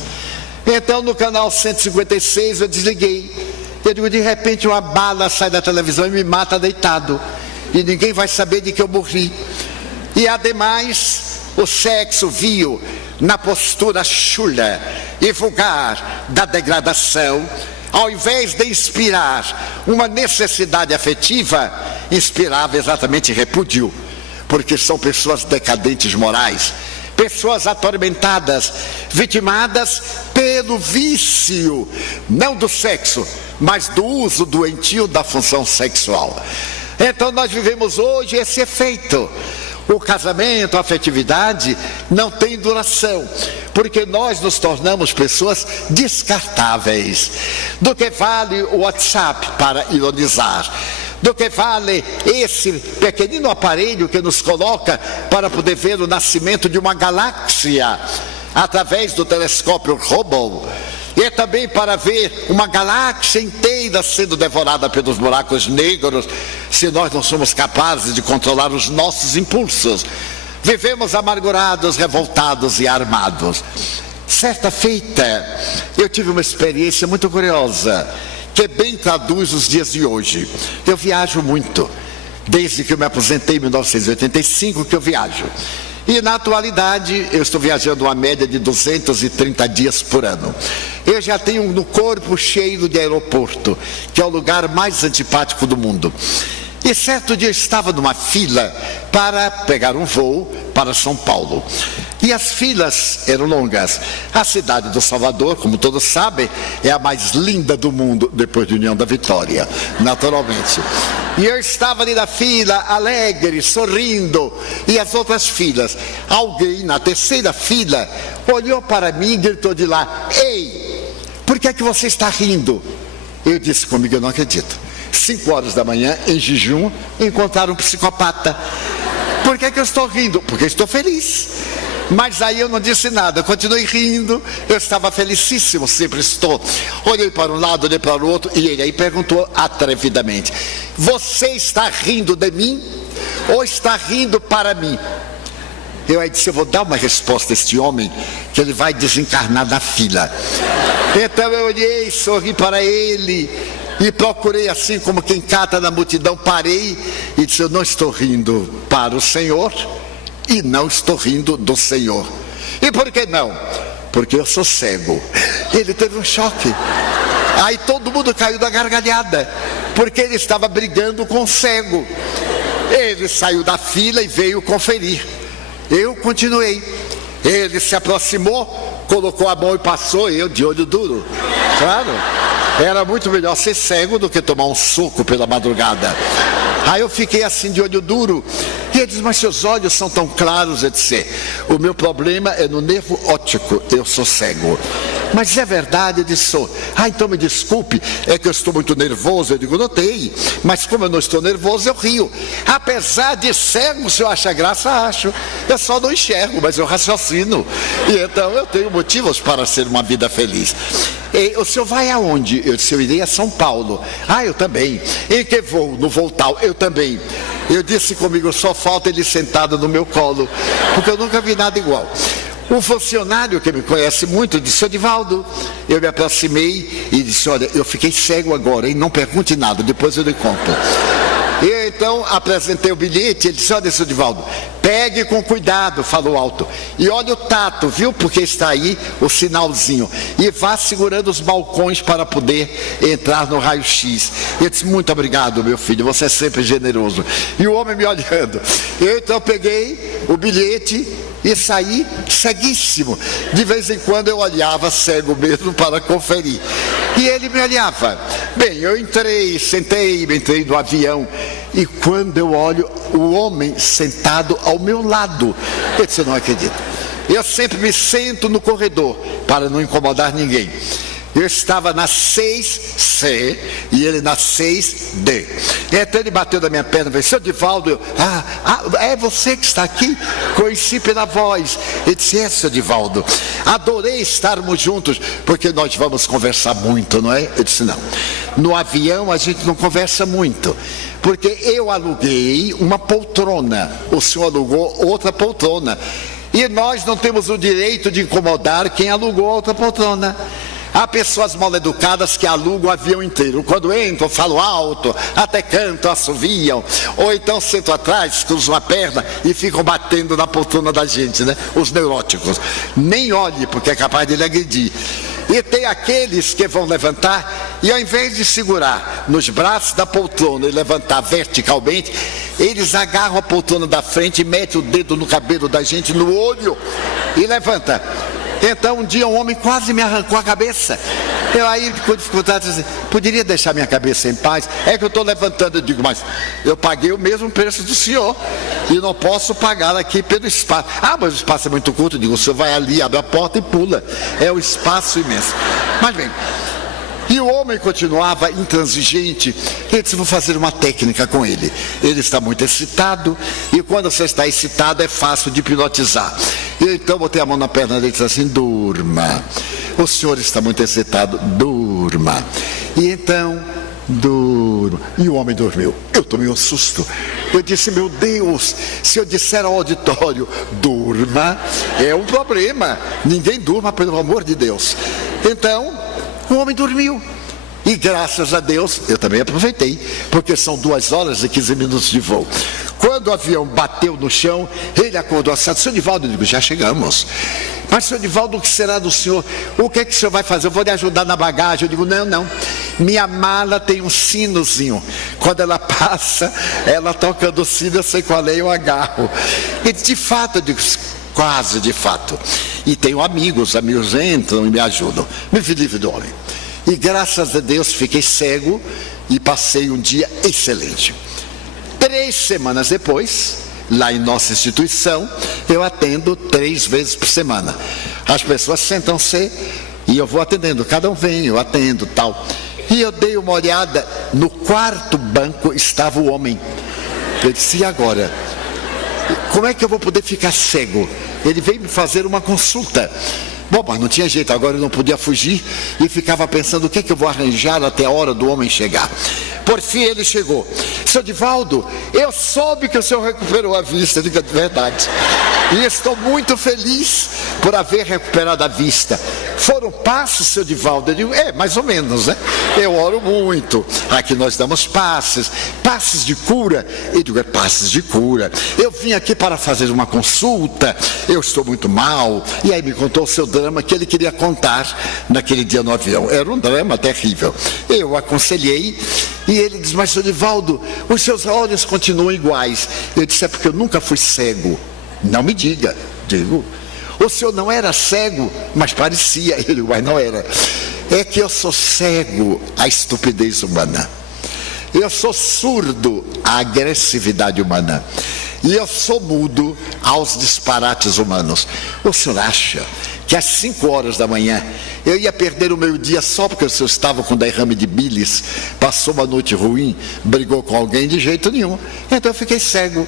Então no canal 156 eu desliguei. Eu digo, de repente uma bala sai da televisão e me mata deitado. E ninguém vai saber de que eu morri. E ademais, o sexo vil, na postura chula e vulgar da degradação, ao invés de inspirar uma necessidade afetiva, inspirava exatamente repúdio, porque são pessoas decadentes morais, pessoas atormentadas, vitimadas pelo vício, não do sexo, mas do uso doentio da função sexual. Então nós vivemos hoje esse efeito. O casamento, a afetividade não tem duração, porque nós nos tornamos pessoas descartáveis. Do que vale o WhatsApp para ironizar? Do que vale esse pequenino aparelho que nos coloca para poder ver o nascimento de uma galáxia através do telescópio Hubble? E também para ver uma galáxia inteira sendo devorada pelos buracos negros, se nós não somos capazes de controlar os nossos impulsos. Vivemos amargurados, revoltados e armados. Certa feita, eu tive uma experiência muito curiosa, que bem traduz os dias de hoje. Eu viajo muito, desde que eu me aposentei em 1985 que eu viajo. E na atualidade eu estou viajando uma média de 230 dias por ano. Eu já tenho no corpo cheiro de aeroporto, que é o lugar mais antipático do mundo. E certo dia eu estava numa fila para pegar um voo para São Paulo. E as filas eram longas. A cidade do Salvador, como todos sabem, é a mais linda do mundo depois de União da Vitória, naturalmente. E eu estava ali na fila, alegre, sorrindo, e as outras filas. Alguém na terceira fila olhou para mim e gritou de lá: "Ei, por que é que você está rindo?" Eu disse comigo: "Eu não acredito. 5 horas da manhã, em jejum, encontraram um psicopata. Por que é que eu estou rindo? Porque eu estou feliz." Mas aí eu não disse nada, eu continuei rindo, eu estava felicíssimo, sempre estou. Olhei para um lado, olhei para o outro, e ele aí perguntou atrevidamente: "Você está rindo de mim ou está rindo para mim?" Eu aí disse, eu vou dar uma resposta a este homem, que ele vai desencarnar na fila. Então eu olhei, sorri para ele e procurei, assim como quem cata na multidão, parei e disse, eu não estou rindo para o Senhor e não estou rindo do Senhor. E por que não? Porque eu sou cego. Ele teve um choque. Aí todo mundo caiu da gargalhada, porque ele estava brigando com o cego. Ele saiu da fila e veio conferir. Eu continuei. Ele se aproximou, colocou a mão e passou, eu de olho duro. Claro, era muito melhor ser cego do que tomar um soco pela madrugada. Aí eu fiquei assim de olho duro. E ele disse, mas seus olhos são tão claros. Eu disse, o meu problema é no nervo óptico, eu sou cego. Mas é verdade? Eu disse, sou. Então me desculpe, é que eu estou muito nervoso. Eu digo, notei, mas como eu não estou nervoso, eu rio. Apesar de cego, se eu acho graça, acho. Eu só não enxergo, mas eu raciocino. E então eu tenho motivos para ser uma vida feliz. E o senhor vai aonde? Eu disse, eu irei a São Paulo. Eu também. Em que voo? No voo tal. Eu também. Eu disse comigo, só falta ele sentado no meu colo, porque eu nunca vi nada igual. Um funcionário que me conhece muito disse, Edivaldo, eu me aproximei e disse, olha, eu fiquei cego agora, hein? Não pergunte nada, depois eu lhe conto. E então apresentei o bilhete, ele disse, olha, seu Edivaldo, pegue com cuidado, falou alto, e olha o tato, viu, porque está aí o sinalzinho, e vá segurando os balcões para poder entrar no raio-x. Eu disse, muito obrigado, meu filho, você é sempre generoso. E o homem me olhando. Eu então peguei o bilhete e saí ceguíssimo. De vez em quando eu olhava cego mesmo para conferir. E ele me olhava. Bem, eu entrei, sentei, entrei no avião. E quando eu olho o homem sentado ao meu lado, eu disse, eu não acredito. Eu sempre me sento no corredor para não incomodar ninguém. Eu estava na 6C e ele na 6D. Então ele bateu na minha perna e disse, seu Edivaldo, é você que está aqui? Conheci pela voz. Ele disse, seu Edivaldo, adorei estarmos juntos, porque nós vamos conversar muito, não é? Eu disse, não, no avião a gente não conversa muito, porque eu aluguei uma poltrona, o senhor alugou outra poltrona, e nós não temos o direito de incomodar quem alugou outra poltrona. Há pessoas mal educadas que alugam o avião inteiro. Quando entram, falam alto, até cantam, assoviam. Ou então sentam atrás, cruzam a perna e ficam batendo na poltrona da gente, né? Os neuróticos. Nem olhe, porque é capaz de lhe agredir. E tem aqueles que vão levantar e ao invés de segurar nos braços da poltrona e levantar verticalmente, eles agarram a poltrona da frente e metem o dedo no cabelo da gente, no olho, e levanta. Então um dia um homem quase me arrancou a cabeça. Eu aí com dificuldade disse, poderia deixar minha cabeça em paz? É que eu estou levantando. Eu digo, mas eu paguei o mesmo preço do senhor e não posso pagar aqui pelo espaço. Mas o espaço é muito curto. Eu digo, o senhor vai ali, abre a porta e pula. É um espaço imenso. Mas bem, e o homem continuava intransigente. Eu disse, vou fazer uma técnica com ele. Ele está muito excitado, e quando você está excitado é fácil de hipnotizar. Eu então botei a mão na perna dele e disse assim, durma. O senhor está muito excitado, durma. E então, durma. E o homem dormiu. Eu tomei um susto. Eu disse, meu Deus, se eu disser ao auditório, durma, é um problema. Ninguém durma, pelo amor de Deus. Então, o homem dormiu. E graças a Deus, eu também aproveitei, porque são 2 horas e 15 minutos de voo. Quando o avião bateu no chão, ele acordou assado. Seu Edivaldo, eu digo, já chegamos. Mas, seu Edivaldo, o que será do senhor? O que é que o senhor vai fazer? Eu vou lhe ajudar na bagagem. Eu digo, não. Minha mala tem um sinozinho. Quando ela passa, ela tocando o sino, eu sei qual é, eu agarro. E de fato, eu digo, quase de fato. E tenho amigos entram e me ajudam. Me vi livre do homem. E graças a Deus fiquei cego e passei um dia excelente. 3 semanas depois, lá em nossa instituição, eu atendo 3 vezes por semana. As pessoas sentam-se e eu vou atendendo, cada um vem, eu atendo, tal. E eu dei uma olhada, no 4º banco estava o homem. Eu disse, e agora? Como é que eu vou poder ficar cego? Ele veio me fazer uma consulta. Bom, mas não tinha jeito, agora eu não podia fugir e ficava pensando o que é que eu vou arranjar até a hora do homem chegar. Por fim ele chegou. Seu Edivaldo, eu soube que o senhor recuperou a vista. Eu digo, é verdade. E estou muito feliz por haver recuperado a vista. Foram passes, seu Divaldo? Eu digo, mais ou menos, né? Eu oro muito. Aqui nós damos passes de cura. Eu digo, passes de cura. Eu vim aqui para fazer uma consulta, eu estou muito mal. E aí me contou o seu drama que ele queria contar naquele dia no avião. Era um drama terrível. Eu aconselhei e ele diz, mas seu Divaldo, os seus olhos continuam iguais. Eu disse, é porque eu nunca fui cego. Não me diga. Digo, o senhor não era cego, mas parecia. Ele, mas não era. É que eu sou cego à estupidez humana. Eu sou surdo à agressividade humana. E eu sou mudo aos disparates humanos. O senhor acha que às 5 horas da manhã eu ia perder o meu dia só porque o senhor estava com derrame de bilis, passou uma noite ruim, brigou com alguém? De jeito nenhum. Então eu fiquei cego.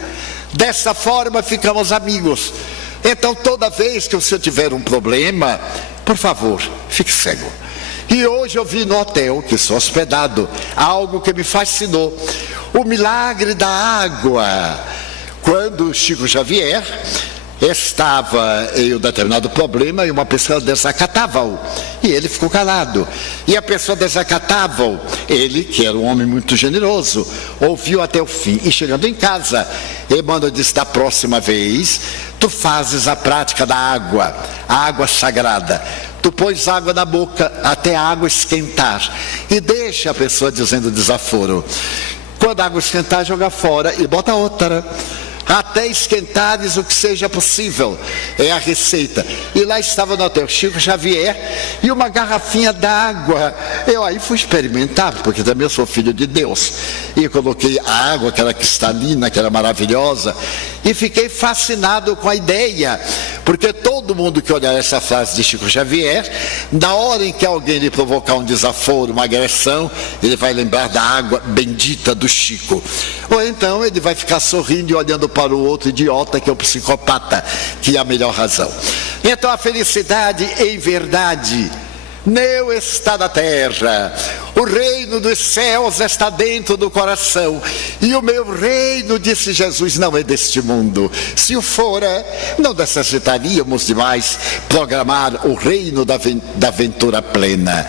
Dessa forma ficamos amigos. Então toda vez que o senhor tiver um problema, por favor, fique cego. E hoje eu vi no hotel, que sou hospedado, algo que me fascinou. O milagre da água. Quando Chico Xavier estava em um determinado problema e uma pessoa desacatava-o, e ele ficou calado, e a pessoa desacatava-o, ele, que era um homem muito generoso, ouviu até o fim, e chegando em casa, Emmanuel disse, da próxima vez, tu fazes a prática da água, a água sagrada, tu pões água na boca até a água esquentar, e deixa a pessoa dizendo desaforo, quando a água esquentar, joga fora e bota outra, até esquentares o que seja possível. É a receita. E lá estava no hotel Chico Xavier e uma garrafinha d'água. Eu aí fui experimentar, porque também eu sou filho de Deus, e coloquei a água, aquela cristalina, que era maravilhosa, e fiquei fascinado com a ideia, porque todo mundo que olhar essa frase de Chico Xavier, na hora em que alguém lhe provocar um desaforo, uma agressão, ele vai lembrar da água bendita do Chico, ou então ele vai ficar sorrindo e olhando para o outro idiota, que é o psicopata, que é a melhor razão. Então a felicidade, em verdade, não está na terra, o reino dos céus está dentro do coração, e o meu reino, disse Jesus, não é deste mundo. Se o fora, não necessitaríamos de mais programar o reino da ventura plena.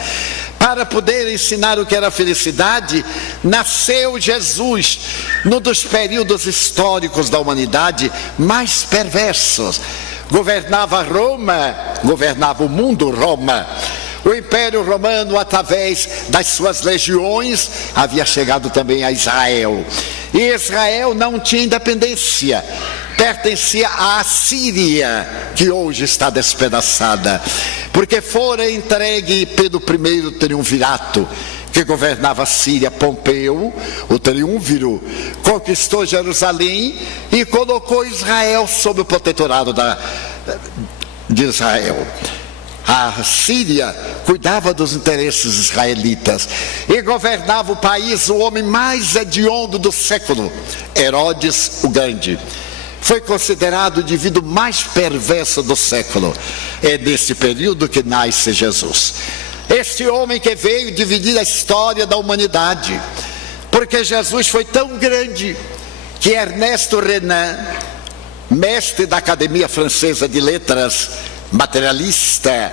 Para poder ensinar o que era felicidade, nasceu Jesus, num dos períodos históricos da humanidade mais perversos. Governava Roma, governava o mundo Roma. O Império Romano, através das suas legiões, havia chegado também a Israel. E Israel não tinha independência, pertencia à Síria, que hoje está despedaçada, porque fora entregue pelo primeiro triunvirato, que governava a Síria, Pompeu, o triunviro, conquistou Jerusalém e colocou Israel sob o protetorado de Israel. A Síria cuidava dos interesses israelitas e governava o país o homem mais hediondo do século, Herodes o Grande. Foi considerado o indivíduo mais perverso do século. É nesse período que nasce Jesus. Este homem que veio dividir a história da humanidade, porque Jesus foi tão grande que Ernesto Renan, mestre da Academia Francesa de Letras, materialista,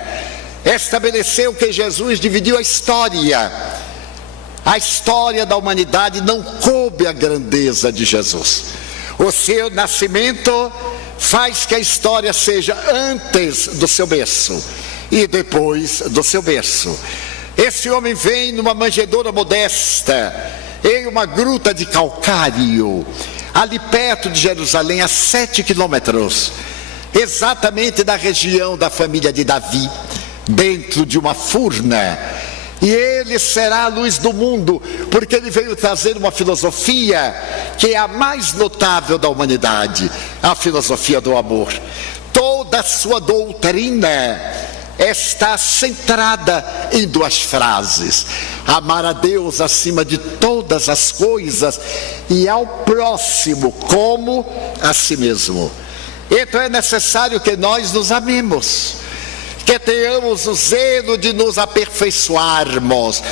estabeleceu que Jesus dividiu a história. A história da humanidade não coube a grandeza de Jesus. O seu nascimento faz que a história seja antes do seu berço e depois do seu berço. Esse homem vem numa manjedoura modesta, em uma gruta de calcário, ali perto de Jerusalém, a 7 quilômetros, exatamente da região da família de Davi, dentro de uma furna. E ele será a luz do mundo, porque ele veio trazer uma filosofia que é a mais notável da humanidade, a filosofia do amor. Toda a sua doutrina está centrada em 2 frases: amar a Deus acima de todas as coisas e ao próximo como a si mesmo. Então é necessário que nós nos amemos, que tenhamos o zelo de nos aperfeiçoarmos,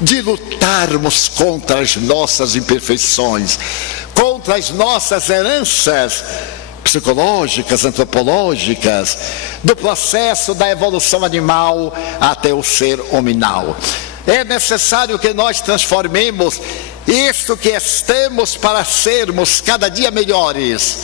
de lutarmos contra as nossas imperfeições, contra as nossas heranças, psicológicas, antropológicas, do processo da evolução animal até o ser hominal. É necessário que nós transformemos isto que estamos para sermos cada dia melhores,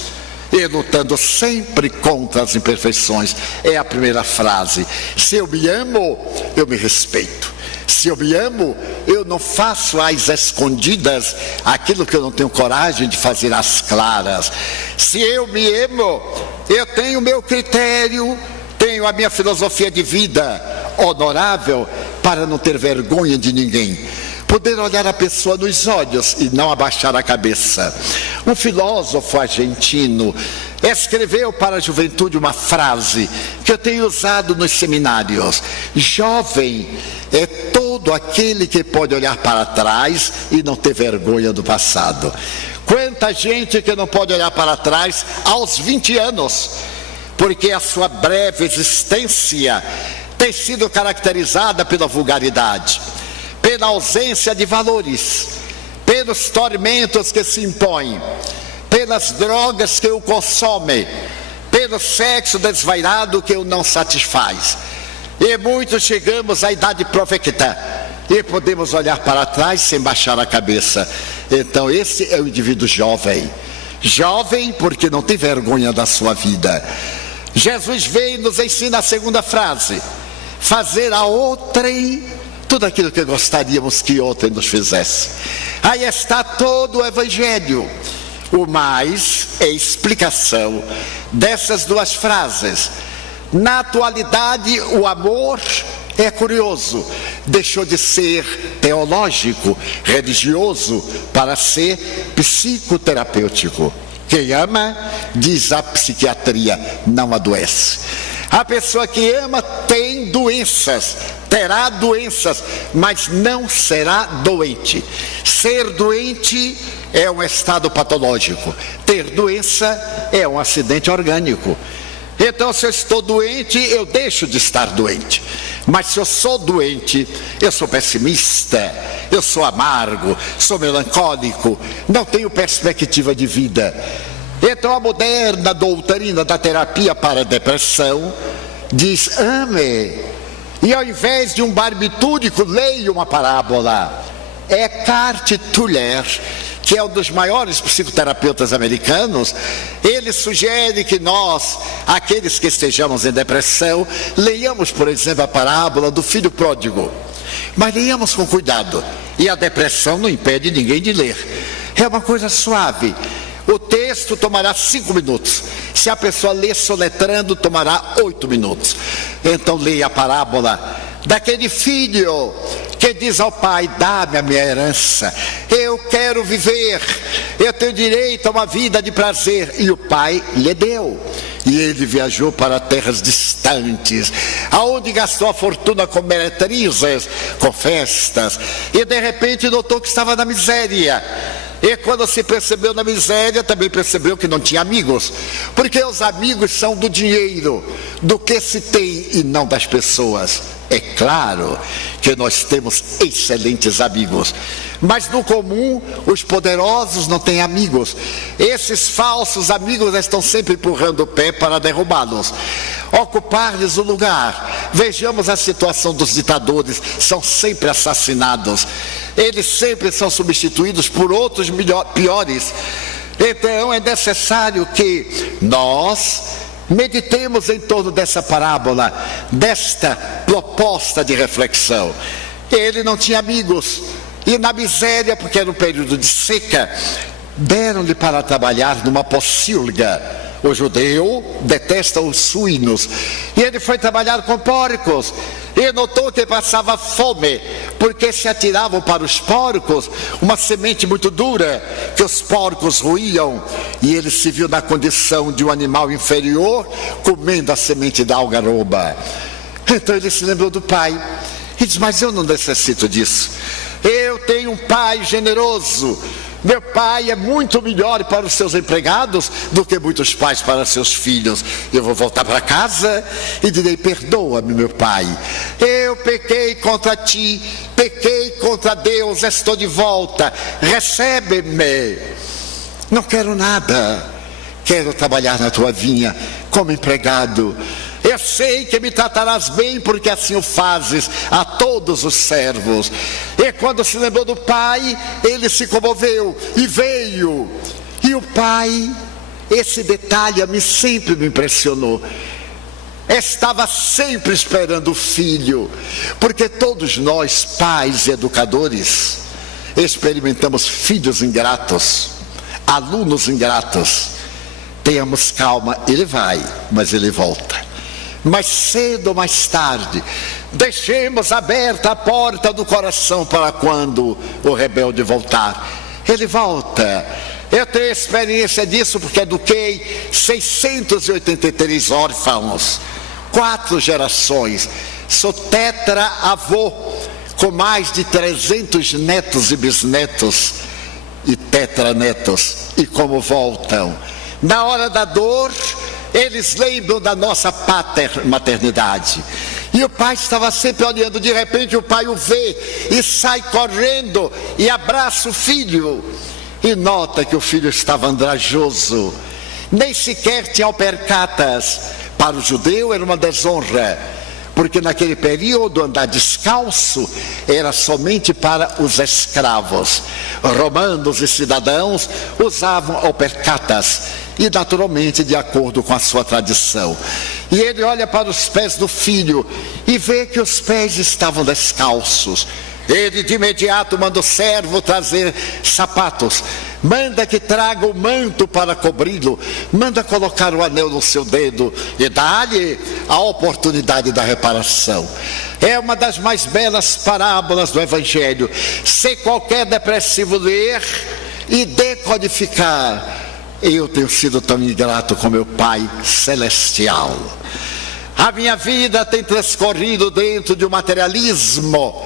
e lutando sempre contra as imperfeições. É a primeira frase. Se eu me amo, eu me respeito. Se eu me amo, eu não faço às escondidas aquilo que eu não tenho coragem de fazer às claras. Se eu me amo, eu tenho o meu critério, tenho a minha filosofia de vida honorável, para não ter vergonha de ninguém. Poder olhar a pessoa nos olhos e não abaixar a cabeça. Um filósofo argentino escreveu para a juventude uma frase que eu tenho usado nos seminários: jovem é todo aquele que pode olhar para trás e não ter vergonha do passado. Quanta gente que não pode olhar para trás aos 20 anos, porque a sua breve existência tem sido caracterizada pela vulgaridade, pela ausência de valores, pelos tormentos que se impõem, pelas drogas que o consomem, pelo sexo desvairado que o não satisfaz. E muitos chegamos à idade provecta e podemos olhar para trás sem baixar a cabeça. Então esse é o indivíduo jovem. Jovem porque não tem vergonha da sua vida. Jesus veio e nos ensina a segunda frase: fazer a outrem tudo aquilo que gostaríamos que outrem nos fizesse. Aí está todo o Evangelho. O mais é explicação dessas duas frases. Na atualidade, o amor é curioso, deixou de ser teológico, religioso, para ser psicoterapêutico. Quem ama, diz a psiquiatria, não adoece. A pessoa que ama tem doenças, terá doenças, mas não será doente. Ser doente é um estado patológico, ter doença é um acidente orgânico. Então, se eu estou doente, eu deixo de estar doente. Mas se eu sou doente, eu sou pessimista, eu sou amargo, sou melancólico, não tenho perspectiva de vida. Então a moderna doutrina da terapia para a depressão diz: ame. E ao invés de um barbitúrico, leia uma parábola. Eckhart Tolle, que é um dos maiores psicoterapeutas americanos, ele sugere que nós, aqueles que estejamos em depressão, leiamos, por exemplo, a parábola do filho pródigo. Mas leiamos com cuidado. E a depressão não impede ninguém de ler. É uma coisa suave. O texto tomará 5 minutos. Se a pessoa ler soletrando, tomará 8 minutos. Então leia a parábola daquele filho que diz ao pai: dá-me a minha herança, eu quero viver, eu tenho direito a uma vida de prazer. E o pai lhe deu. E ele viajou para terras distantes, aonde gastou a fortuna com meretrizes, com festas, e de repente notou que estava na miséria. E quando se percebeu na miséria, também percebeu que não tinha amigos, porque os amigos são do dinheiro, do que se tem e não das pessoas. É claro que nós temos excelentes amigos, mas no comum os poderosos não têm amigos. Esses falsos amigos estão sempre empurrando o pé para derrubá-los, ocupar-lhes o lugar. Vejamos a situação dos ditadores, são sempre assassinados, eles sempre são substituídos por outros piores. Então é necessário que nós meditemos em torno dessa parábola, desta proposta de reflexão. Ele não tinha amigos, e na miséria, porque era um período de seca, deram-lhe para trabalhar numa pocilga. O judeu detesta os suínos, e ele foi trabalhar com porcos, e notou que passava fome, porque se atiravam para os porcos uma semente muito dura, que os porcos roíam, e ele se viu na condição de um animal inferior, comendo a semente da algaroba. Então ele se lembrou do pai, e diz: mas eu não necessito disso, eu tenho um pai generoso. Meu pai é muito melhor para os seus empregados do que muitos pais para seus filhos. Eu vou voltar para casa e direi: perdoa-me, meu pai, eu pequei contra ti, pequei contra Deus, estou de volta, recebe-me. Não quero nada, quero trabalhar na tua vinha como empregado. Eu sei que me tratarás bem, porque assim o fazes a todos os servos. E quando se lembrou do pai, ele se comoveu e veio. E o pai, esse detalhe sempre me impressionou, estava sempre esperando o filho, porque todos nós, pais e educadores, experimentamos filhos ingratos, alunos ingratos. Tenhamos calma, ele vai, mas ele volta. Mais cedo ou mais tarde, deixemos aberta a porta do coração para quando o rebelde voltar. Ele volta. Eu tenho experiência disso porque eduquei 683 órfãos, 4 gerações. Sou tetra-avô, com mais de 300 netos e bisnetos e tetranetos. E como voltam? Na hora da dor, eles lembram da nossa maternidade. E o pai estava sempre olhando. De repente o pai o vê e sai correndo e abraça o filho. E nota que o filho estava andrajoso, nem sequer tinha alpercatas. Para o judeu era uma desonra, porque naquele período andar descalço era somente para os escravos. Romanos e cidadãos usavam alpercatas, e naturalmente de acordo com a sua tradição. E ele olha para os pés do filho e vê que os pés estavam descalços. Ele de imediato manda o servo trazer sapatos, manda que traga o manto para cobri-lo, manda colocar o anel no seu dedo e dá-lhe a oportunidade da reparação. É uma das mais belas parábolas do Evangelho. Se qualquer depressivo ler e decodificar, eu tenho sido tão ingrato com meu Pai Celestial. A minha vida tem transcorrido dentro de um materialismo,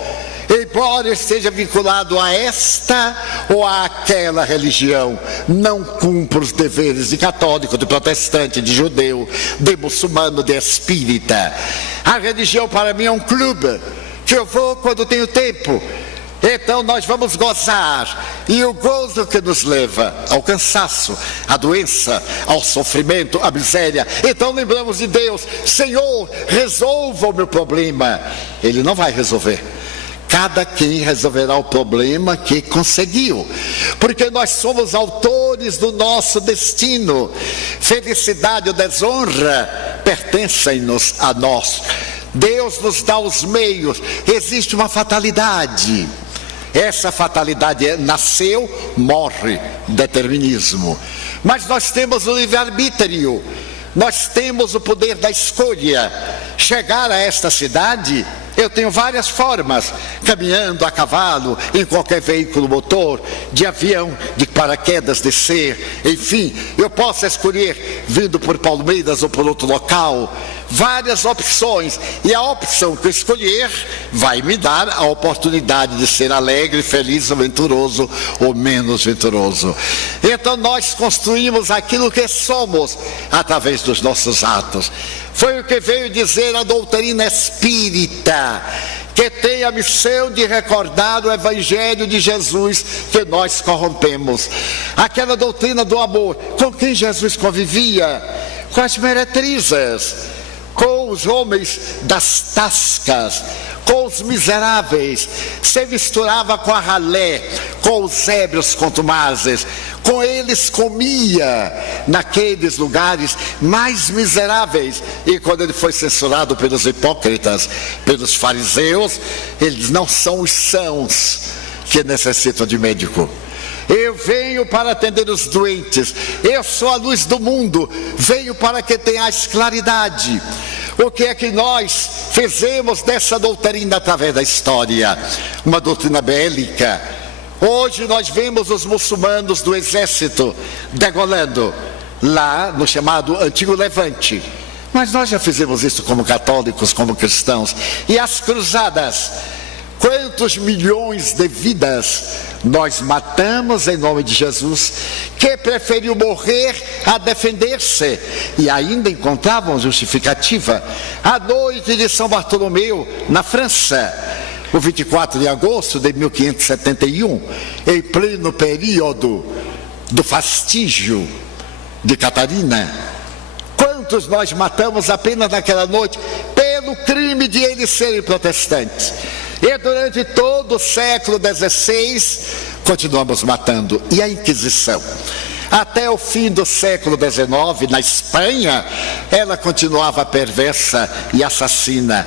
embora esteja vinculado a esta ou a aquela religião. Não cumpro os deveres de católico, de protestante, de judeu, de muçulmano, de espírita. A religião para mim é um clube que eu vou quando tenho tempo. Então nós vamos gozar, e o gozo que nos leva ao cansaço, à doença, ao sofrimento, à miséria. Então lembramos de Deus: Senhor, resolva o meu problema. Ele não vai resolver. Cada quem resolverá o problema que conseguiu, porque nós somos autores do nosso destino. Felicidade ou desonra pertencem-nos a nós. Deus nos dá os meios. Existe uma fatalidade. Essa fatalidade nasceu, morre, determinismo. Mas nós temos o livre-arbítrio, nós temos o poder da escolha. Chegar a esta cidade, eu tenho várias formas: caminhando, a cavalo, em qualquer veículo motor, de avião, de paraquedas, descer, enfim, eu posso escolher vindo por Palmeiras ou por outro local. Várias opções, e a opção que eu escolher vai me dar a oportunidade de ser alegre, feliz, venturoso ou menos venturoso. Então nós construímos aquilo que somos através dos nossos atos. Foi o que veio dizer a doutrina espírita, que tem a missão de recordar o Evangelho de Jesus que nós corrompemos. Aquela doutrina do amor, com quem Jesus convivia? Com as meretrizes, com os homens das tascas, com os miseráveis, se misturava com a ralé, com os ébrios contumazes, com eles comia naqueles lugares mais miseráveis. E quando ele foi censurado pelos hipócritas, pelos fariseus, eles: não são os sãos que necessitam de médico. Eu venho para atender os doentes, eu sou a luz do mundo, venho para que tenhais claridade. O que é que nós fizemos dessa doutrina através da história? Uma doutrina bélica. Hoje nós vemos os muçulmanos do exército degolando lá no chamado Antigo Levante. Mas nós já fizemos isso como católicos, como cristãos. E as cruzadas? Quantos milhões de vidas nós matamos em nome de Jesus, que preferiu morrer a defender-se, e ainda encontravam justificativa. A noite de São Bartolomeu, na França, o 24 de agosto de 1571, em pleno período do fastígio, de Catarina. Quantos nós matamos apenas naquela noite pelo crime de eles serem protestantes? E durante todo o século XVI continuamos matando. E a Inquisição? Até o fim do século XIX, na Espanha, ela continuava perversa e assassina.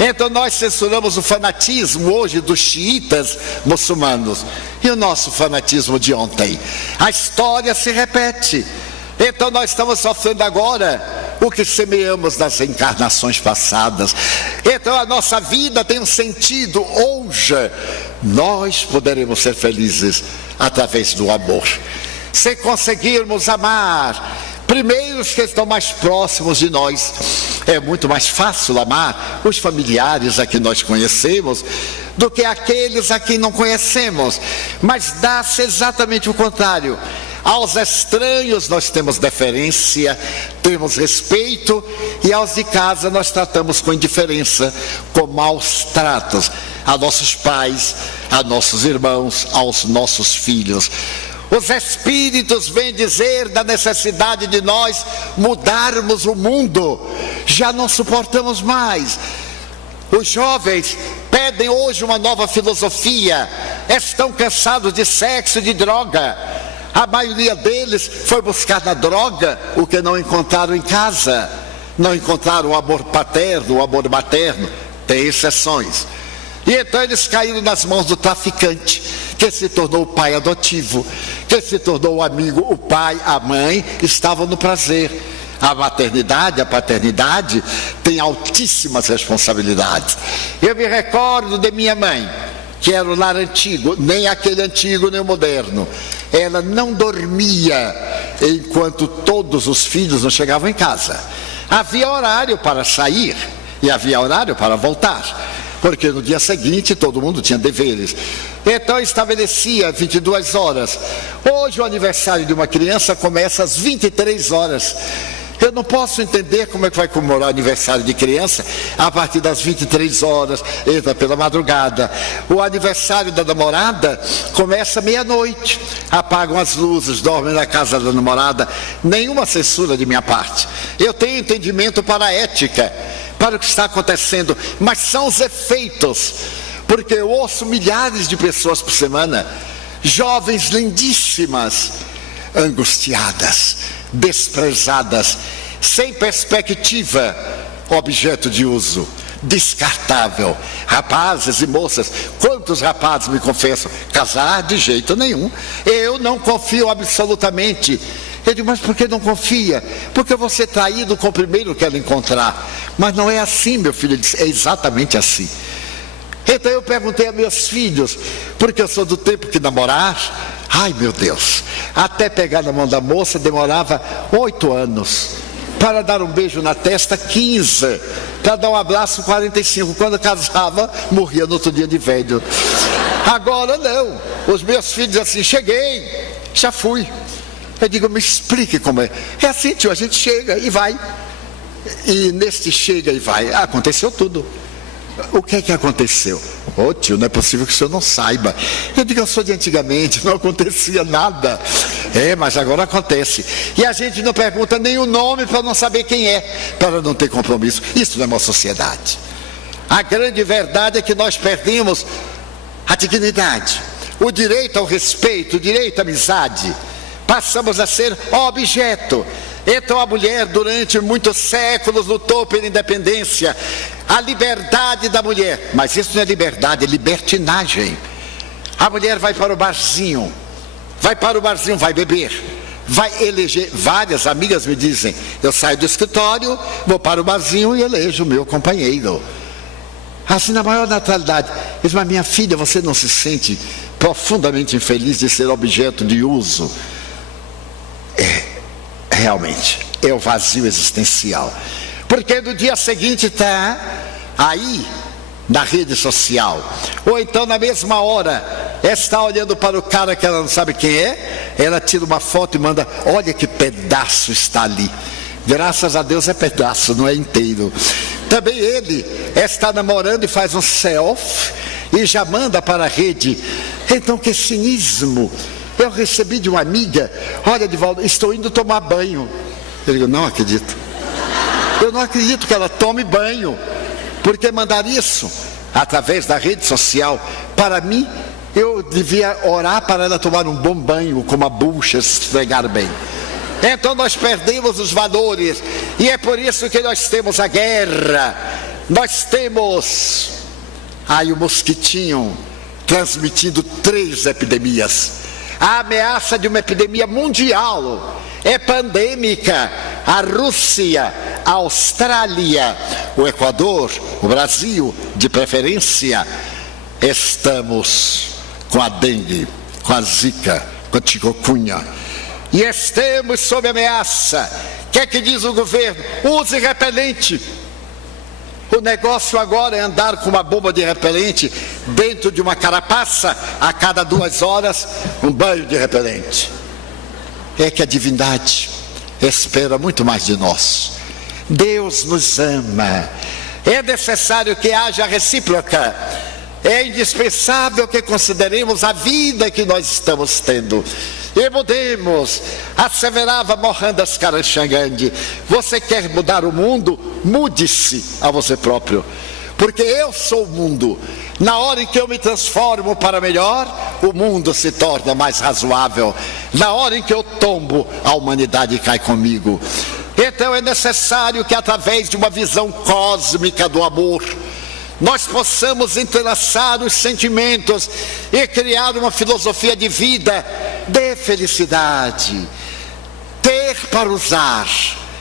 Então nós censuramos o fanatismo hoje dos xiitas muçulmanos. E o nosso fanatismo de ontem? A história se repete. Então nós estamos sofrendo agora o que semeamos nas encarnações passadas. Então a nossa vida tem um sentido. Hoje nós poderemos ser felizes através do amor. Se conseguirmos amar primeiro os que estão mais próximos de nós, é muito mais fácil amar os familiares a que nós conhecemos do que aqueles a quem não conhecemos. Mas dá-se exatamente o contrário. Aos estranhos nós temos deferência, temos respeito, e aos de casa nós tratamos com indiferença, com maus tratos a nossos pais, a nossos irmãos, aos nossos filhos. Os Espíritos vêm dizer da necessidade de nós mudarmos o mundo. Já não suportamos mais. Os jovens pedem hoje uma nova filosofia. Estão cansados de sexo e de droga. A maioria deles foi buscar na droga o que não encontraram em casa. Não encontraram o amor paterno, o amor materno. Tem exceções. E então eles caíram nas mãos do traficante, que se tornou o pai adotivo, que se tornou o amigo. O pai, a mãe estavam no prazer. A maternidade, a paternidade tem altíssimas responsabilidades. Eu me recordo de minha mãe, que era o lar antigo, nem aquele antigo nem o moderno. Ela não dormia enquanto todos os filhos não chegavam em casa. Havia horário para sair e havia horário para voltar, porque no dia seguinte todo mundo tinha deveres. Então estabelecia 22 horas. Hoje o aniversário de uma criança começa às 23 horas. Eu não posso entender como é que vai comemorar o aniversário de criança a partir das 23 horas, entra pela madrugada. O aniversário da namorada começa meia-noite. Apagam as luzes, dormem na casa da namorada. Nenhuma censura de minha parte. Eu tenho entendimento para a ética, para o que está acontecendo, mas são os efeitos, porque eu ouço milhares de pessoas por semana, jovens lindíssimas, angustiadas, desprezadas, sem perspectiva, objeto de uso, descartável. Rapazes e moças, quantos rapazes me confessam, casar de jeito nenhum, eu não confio absolutamente. Eu digo, mas por que não confia? Porque você está indo com o primeiro que ela encontrar. Mas não é assim, meu filho. Ele disse, é exatamente assim. Então eu perguntei a meus filhos, porque eu sou do tempo que namorar, ai meu Deus, até pegar na mão da moça demorava 8 anos, para dar um beijo na testa 15, para dar um abraço 45, quando casava morria no outro dia de velho. Agora não, os meus filhos assim, cheguei, já fui. Eu digo, me explique como é. É assim, tio, a gente chega e vai. E neste chega e vai, aconteceu tudo. O que é que aconteceu? Ô tio, não é possível que o senhor não saiba. Eu digo, eu sou de antigamente, não acontecia nada. É, mas agora acontece. E a gente não pergunta nem o nome para não saber quem é, para não ter compromisso. Isso não é uma sociedade. A grande verdade é que nós perdemos a dignidade, o direito ao respeito, o direito à amizade. Passamos a ser objeto. Então a mulher durante muitos séculos lutou pela independência, a liberdade da mulher. Mas isso não é liberdade, é libertinagem. A mulher vai para o barzinho, vai beber, vai eleger. Várias amigas me dizem, eu saio do escritório, vou para o barzinho e elejo o meu companheiro. Assim, na maior naturalidade. Diz, mas minha filha, você não se sente profundamente infeliz de ser objeto de uso? Realmente, é o vazio existencial. Porque no dia seguinte está aí, na rede social. Ou então na mesma hora, está olhando para o cara que ela não sabe quem é, ela tira uma foto e manda, olha que pedaço está ali. Graças a Deus é pedaço, não é inteiro. Também ele está namorando e faz um selfie e já manda para a rede. Então que cinismo. eu recebi de uma amiga, olha, Divaldo, estou indo tomar banho. Eu digo, não acredito. Eu não acredito que ela tome banho, porque mandar isso através da rede social, para mim, eu devia orar para ela tomar um bom banho, com uma bucha, esfregar bem. Então nós perdemos os valores, e é por isso que nós temos a guerra, nós temos aí o mosquitinho transmitindo 3 epidemias, a ameaça de uma epidemia mundial, é pandêmica, a Rússia, a Austrália, o Equador, o Brasil, de preferência, estamos com a dengue, com a zika, com a chikungunya, e estamos sob ameaça. O que é que diz o governo? Use repelente. O negócio agora é andar com uma bomba de repelente dentro de uma carapaça, a cada 2 horas, um banho de repelente. É que a divindade espera muito mais de nós. Deus nos ama. É necessário que haja recíproca. É indispensável que consideremos a vida que nós estamos tendo. E mudemos. Asseverava Mohandas Karachagandhi: você quer mudar o mundo? Mude-se a você próprio, porque eu sou o mundo. Na hora em que eu me transformo para melhor, o mundo se torna mais razoável. Na hora em que eu tombo, a humanidade cai comigo. Então é necessário que, através de uma visão cósmica do amor, nós possamos entrelaçar os sentimentos e criar uma filosofia de vida de felicidade. Ter para usar,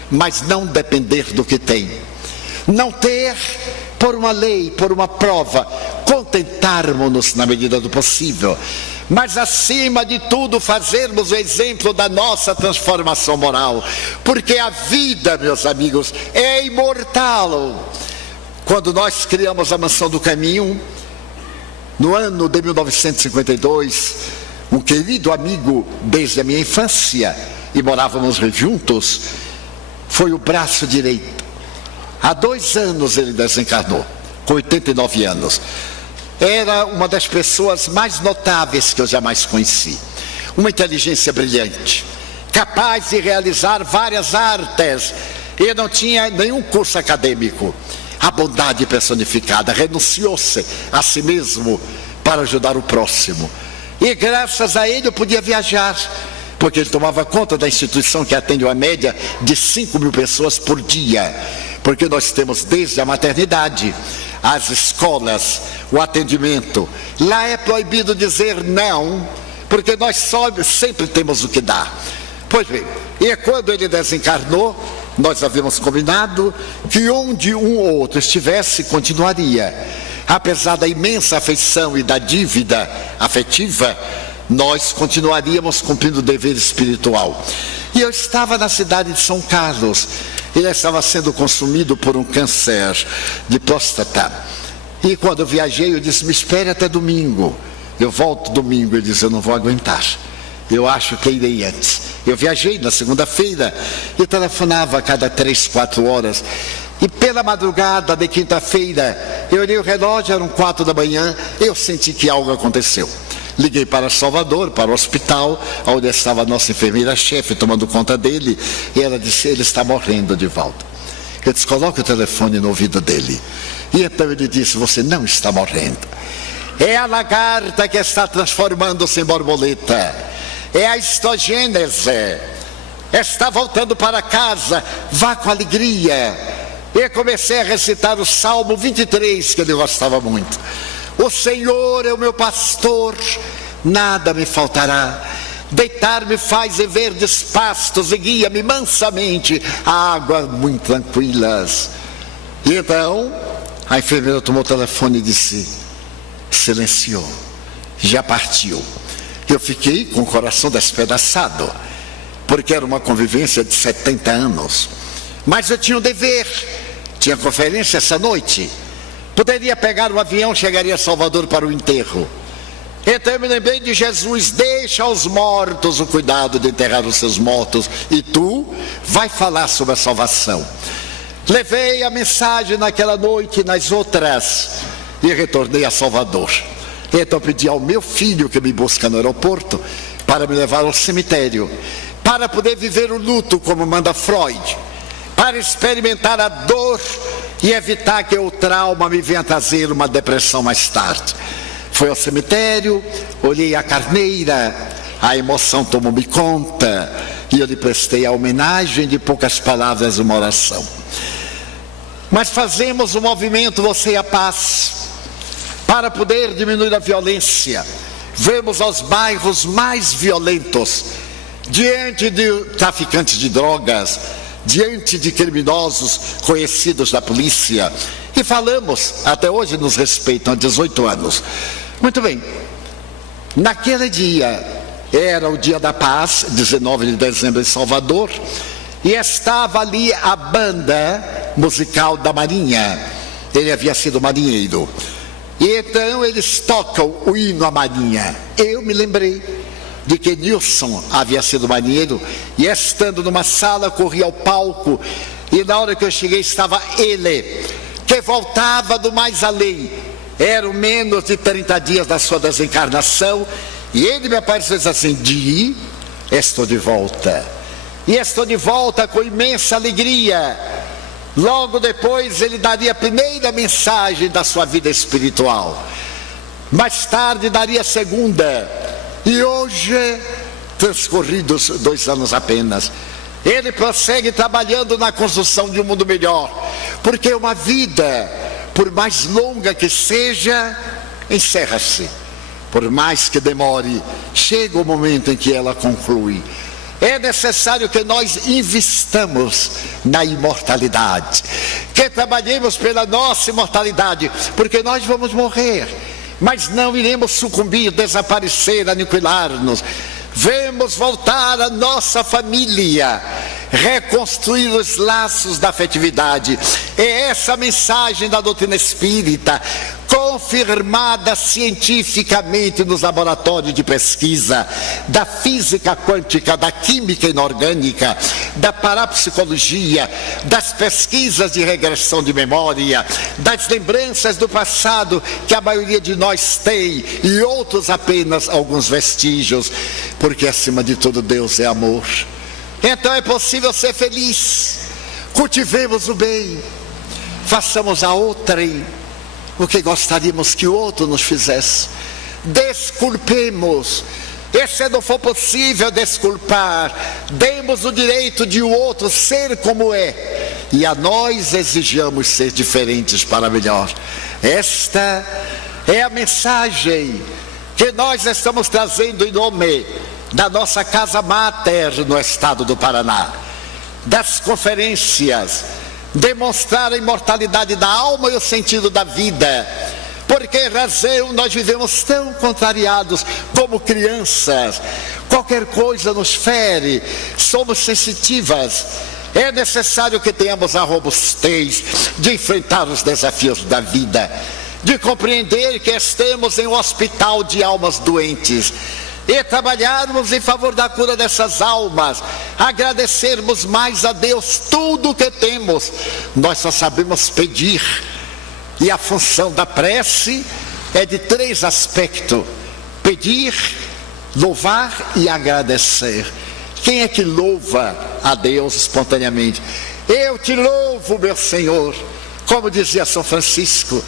mas não depender do que tem. Não ter por uma lei, por uma prova. Contentarmos-nos na medida do possível. Mas acima de tudo fazermos o exemplo da nossa transformação moral. Porque a vida, meus amigos, é imortal. Quando nós criamos a Mansão do Caminho, no ano de 1952, um querido amigo desde a minha infância, e morávamos juntos, foi o braço direito. Há 2 anos ele desencarnou, com 89 anos. Era uma das pessoas mais notáveis que eu jamais conheci. Uma inteligência brilhante, capaz de realizar várias artes, e não tinha nenhum curso acadêmico. A bondade personificada, renunciou-se a si mesmo para ajudar o próximo. E graças a ele eu podia viajar, porque ele tomava conta da instituição que atende uma média de 5.000 pessoas por dia. Porque nós temos desde a maternidade, as escolas, o atendimento. Lá é proibido dizer não, porque nós sempre temos o que dar. Pois bem, e quando ele desencarnou, nós havíamos combinado que onde um ou outro estivesse, continuaria. Apesar da imensa afeição e da dívida afetiva, nós continuaríamos cumprindo o dever espiritual. E eu estava na cidade de São Carlos. Ele estava sendo consumido por um câncer de próstata. E quando eu viajei, eu disse: me espere até domingo. Eu volto domingo. Ele disse: eu não vou aguentar. Eu acho que irei antes. Eu viajei na segunda-feira e telefonava a cada 3, 4 horas. E pela madrugada de quinta-feira, eu olhei o relógio, eram 4 da manhã, eu senti que algo aconteceu. Liguei para Salvador, para o hospital, onde estava a nossa enfermeira-chefe tomando conta dele, e ela disse: ele está morrendo, Divaldo. Eu disse: coloque o telefone no ouvido dele. E então ele disse: você não está morrendo. É a lagarta que está transformando-se em borboleta. É a histogênese. Está voltando para casa, vá com alegria. E comecei a recitar o Salmo 23, que ele gostava muito. O Senhor é o meu pastor, nada me faltará. Deitar-me faz em verdes pastos e guia-me mansamente a águas muito tranquilas. E então a enfermeira tomou o telefone e disse: silenciou, já partiu. Eu fiquei com o coração despedaçado, porque era uma convivência de 70 anos. Mas eu tinha um dever, tinha conferência essa noite. Poderia pegar um avião, chegaria a Salvador para o enterro. Então eu me lembrei de Jesus: deixa aos mortos o cuidado de enterrar os seus mortos, e tu vai falar sobre a salvação. Levei a mensagem naquela noite e nas outras, e retornei a Salvador. Então pedi ao meu filho que me busca no aeroporto, para me levar ao cemitério, para poder viver o luto como manda Freud, para experimentar a dor e evitar que o trauma me venha trazer uma depressão mais tarde. Fui ao cemitério, olhei a carneira, a emoção tomou-me conta e eu lhe prestei a homenagem de poucas palavras, uma oração. Mas fazemos um movimento, Você e a Paz, para poder diminuir a violência. Vemos aos bairros mais violentos, diante de traficantes de drogas, diante de criminosos conhecidos da polícia, e falamos, até hoje nos respeitam, há 18 anos. Muito bem, naquele dia, era o dia da paz, 19 de dezembro em Salvador, e estava ali a banda musical da Marinha. Ele havia sido marinheiro, e então eles tocam o hino à Marinha. Eu me lembrei de que Nilson havia sido marinheiro, e estando numa sala, corri ao palco, e na hora que eu cheguei estava ele, que voltava do mais além. Eram menos de 30 dias da sua desencarnação, e ele me apareceu e disse assim: Di, estou de volta, e estou de volta com imensa alegria. Logo depois ele daria a primeira mensagem da sua vida espiritual, mais tarde daria a segunda, e hoje, transcorridos 2 anos apenas, ele prossegue trabalhando na construção de um mundo melhor, porque uma vida, por mais longa que seja, encerra-se. Por mais que demore, chega o momento em que ela conclui. É necessário que nós investamos na imortalidade, que trabalhemos pela nossa imortalidade, porque nós vamos morrer, mas não iremos sucumbir, desaparecer, aniquilar-nos. Vamos voltar à nossa família, reconstruir os laços da afetividade. É essa a mensagem da doutrina espírita, confirmada cientificamente nos laboratórios de pesquisa da física quântica, da química inorgânica, da parapsicologia, das pesquisas de regressão de memória, das lembranças do passado que a maioria de nós tem, e outros apenas alguns vestígios, porque acima de tudo Deus é amor. Então é possível ser feliz. Cultivemos o bem, façamos a outrem o que gostaríamos que o outro nos fizesse. Desculpemos, e se não for possível desculpar, demos o direito de o outro ser como é, e a nós exijamos ser diferentes para melhor. Esta é a mensagem que nós estamos trazendo em nome da nossa casa máter no estado do Paraná, das conferências, demonstrar a imortalidade da alma e o sentido da vida. Por que razão nós vivemos tão contrariados como crianças? Qualquer coisa nos fere, somos sensitivas. É necessário que tenhamos a robustez de enfrentar os desafios da vida, de compreender que estamos em um hospital de almas doentes, e trabalharmos em favor da cura dessas almas, agradecermos mais a Deus tudo o que temos. Nós só sabemos pedir, e a função da prece é de 3 aspectos: pedir, louvar e agradecer. Quem é que louva a Deus espontaneamente? Eu te louvo, meu Senhor, como dizia São Francisco,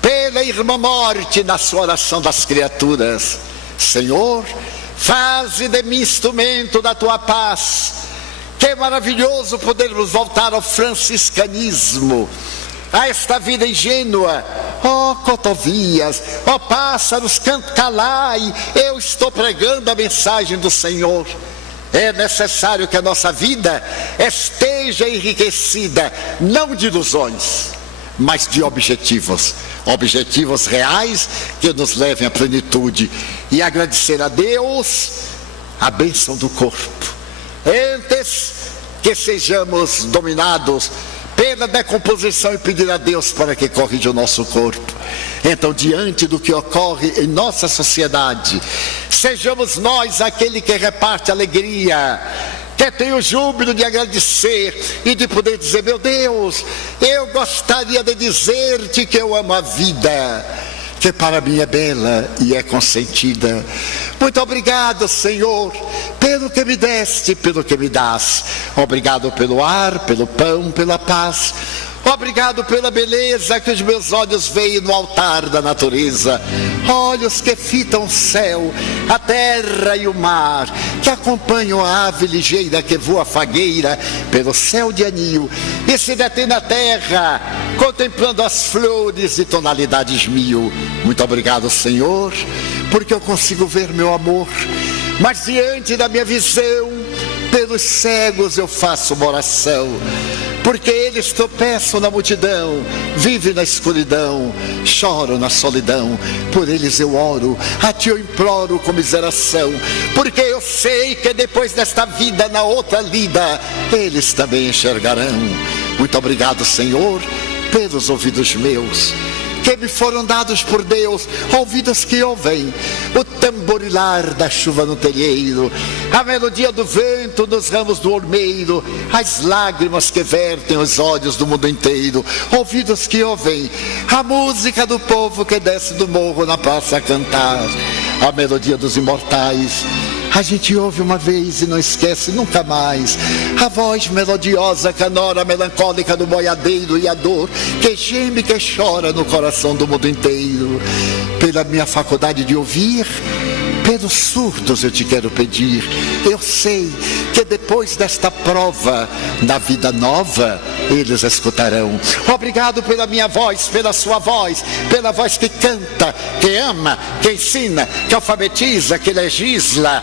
pela irmã morte na sua oração das criaturas. Senhor, faze de mim instrumento da tua paz. Que maravilhoso podermos voltar ao franciscanismo, a esta vida ingênua. Ó cotovias, ó pássaros, calai, eu estou pregando a mensagem do Senhor. É necessário que a nossa vida esteja enriquecida, não de ilusões, mas de objetivos reais que nos levem à plenitude, e agradecer a Deus a bênção do corpo, antes que sejamos dominados pela decomposição, e pedir a Deus para que corrija o nosso corpo. Então, diante do que ocorre em nossa sociedade, sejamos nós aquele que reparte alegria, que tem o júbilo de agradecer e de poder dizer: meu Deus, eu gostaria de dizer-te que eu amo a vida, que para mim é bela e é consentida. Muito obrigado, Senhor, pelo que me deste, pelo que me dás. Obrigado pelo ar, pelo pão, pela paz. Obrigado pela beleza que os meus olhos veem no altar da natureza. Olhos que fitam o céu, a terra e o mar, que acompanham a ave ligeira que voa fagueira pelo céu de anil e se detém na terra, contemplando as flores de tonalidades mil. Muito obrigado, Senhor, porque eu consigo ver meu amor, mas diante da minha visão, pelos cegos eu faço uma oração. Porque eles tropeçam na multidão, vivem na escuridão, choram na solidão. Por eles eu oro, a ti eu imploro comiseração. Porque eu sei que depois desta vida, na outra lida, eles também enxergarão. Muito obrigado, Senhor, pelos ouvidos meus, que me foram dados por Deus, ouvidos que ouvem o tamborilar da chuva no telheiro, a melodia do vento nos ramos do ormeiro, as lágrimas que vertem os olhos do mundo inteiro, ouvidos que ouvem a música do povo que desce do morro na praça a cantar, a melodia dos imortais. A gente ouve uma vez e não esquece nunca mais a voz melodiosa, canora, melancólica do boiadeiro e a dor que geme, que chora no coração do mundo inteiro. Pela minha faculdade de ouvir, pelos surdos eu te quero pedir. Eu sei que depois desta prova, na vida nova, eles escutarão. Obrigado pela minha voz, pela sua voz, pela voz que canta, que ama, que ensina, que alfabetiza, que legisla,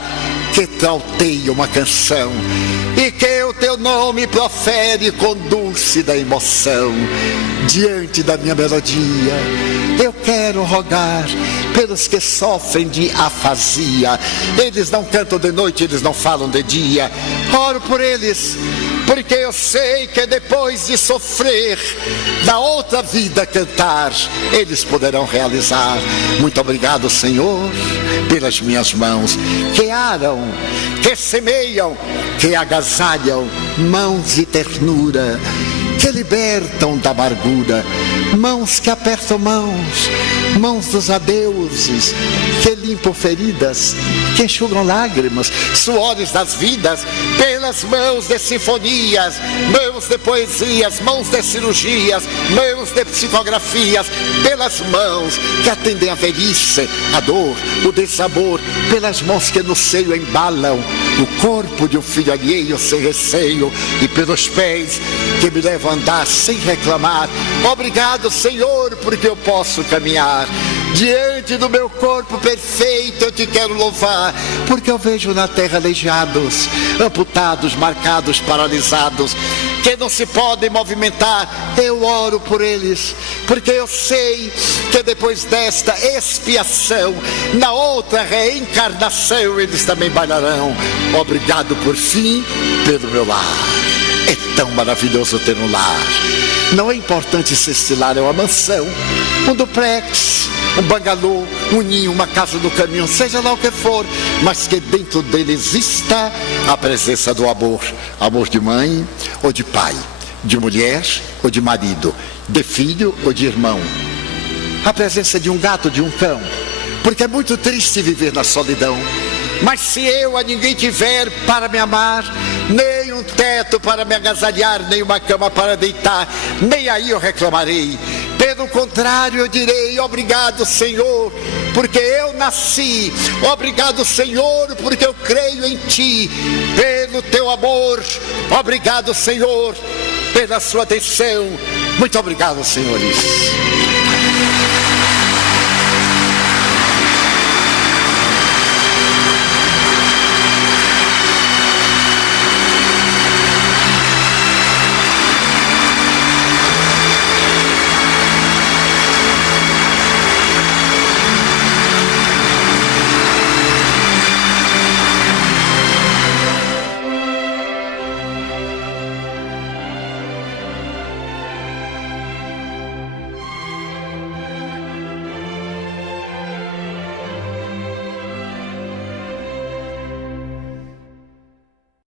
que trauteia uma canção e que o teu nome profere com dúlcida emoção. Diante da minha melodia, eu quero rogar pelos que sofrem de afasia. Eles não cantam de noite, eles não falam de dia. Oro por eles, porque eu sei que depois de sofrer, na outra vida cantar, eles poderão realizar. Muito obrigado, Senhor, pelas minhas mãos que aram, que semeiam, que agasalham, mãos de ternura, que libertam da amargura, mãos que apertam mãos, mãos dos adeuses, que limpam feridas, que enxugam lágrimas, suores das vidas, pelas mãos de sinfonias, mãos de poesias, mãos de cirurgias, mãos de psicografias, pelas mãos que atendem a velhice, a dor, o desamor, pelas mãos que no seio embalam o corpo de um filho alheio sem receio, e pelos pés que me levam a andar sem reclamar. Obrigado, Senhor, porque eu posso caminhar. Diante do meu corpo perfeito eu te quero louvar, porque eu vejo na terra aleijados, amputados, marcados, paralisados, que não se podem movimentar. Eu oro por eles, porque eu sei que depois desta expiação, na outra reencarnação, eles também bailarão. Obrigado por fim pelo meu lar. É tão maravilhoso ter um lar. Não é importante se este lar é uma mansão, um duplex, um bangalô, um ninho, uma casa do caminho, seja lá o que for, mas que dentro dele exista a presença do amor. Amor de mãe ou de pai, de mulher ou de marido, de filho ou de irmão. A presença de um gato, de um cão, porque é muito triste viver na solidão. Mas se eu a ninguém tiver para me amar, nem um teto para me agasalhar, nem uma cama para deitar, nem aí eu reclamarei. Pelo contrário, eu direi: obrigado, Senhor, porque eu nasci. Obrigado, Senhor, porque eu creio em ti, pelo teu amor. Obrigado, Senhor, pela sua atenção. Muito obrigado, senhores.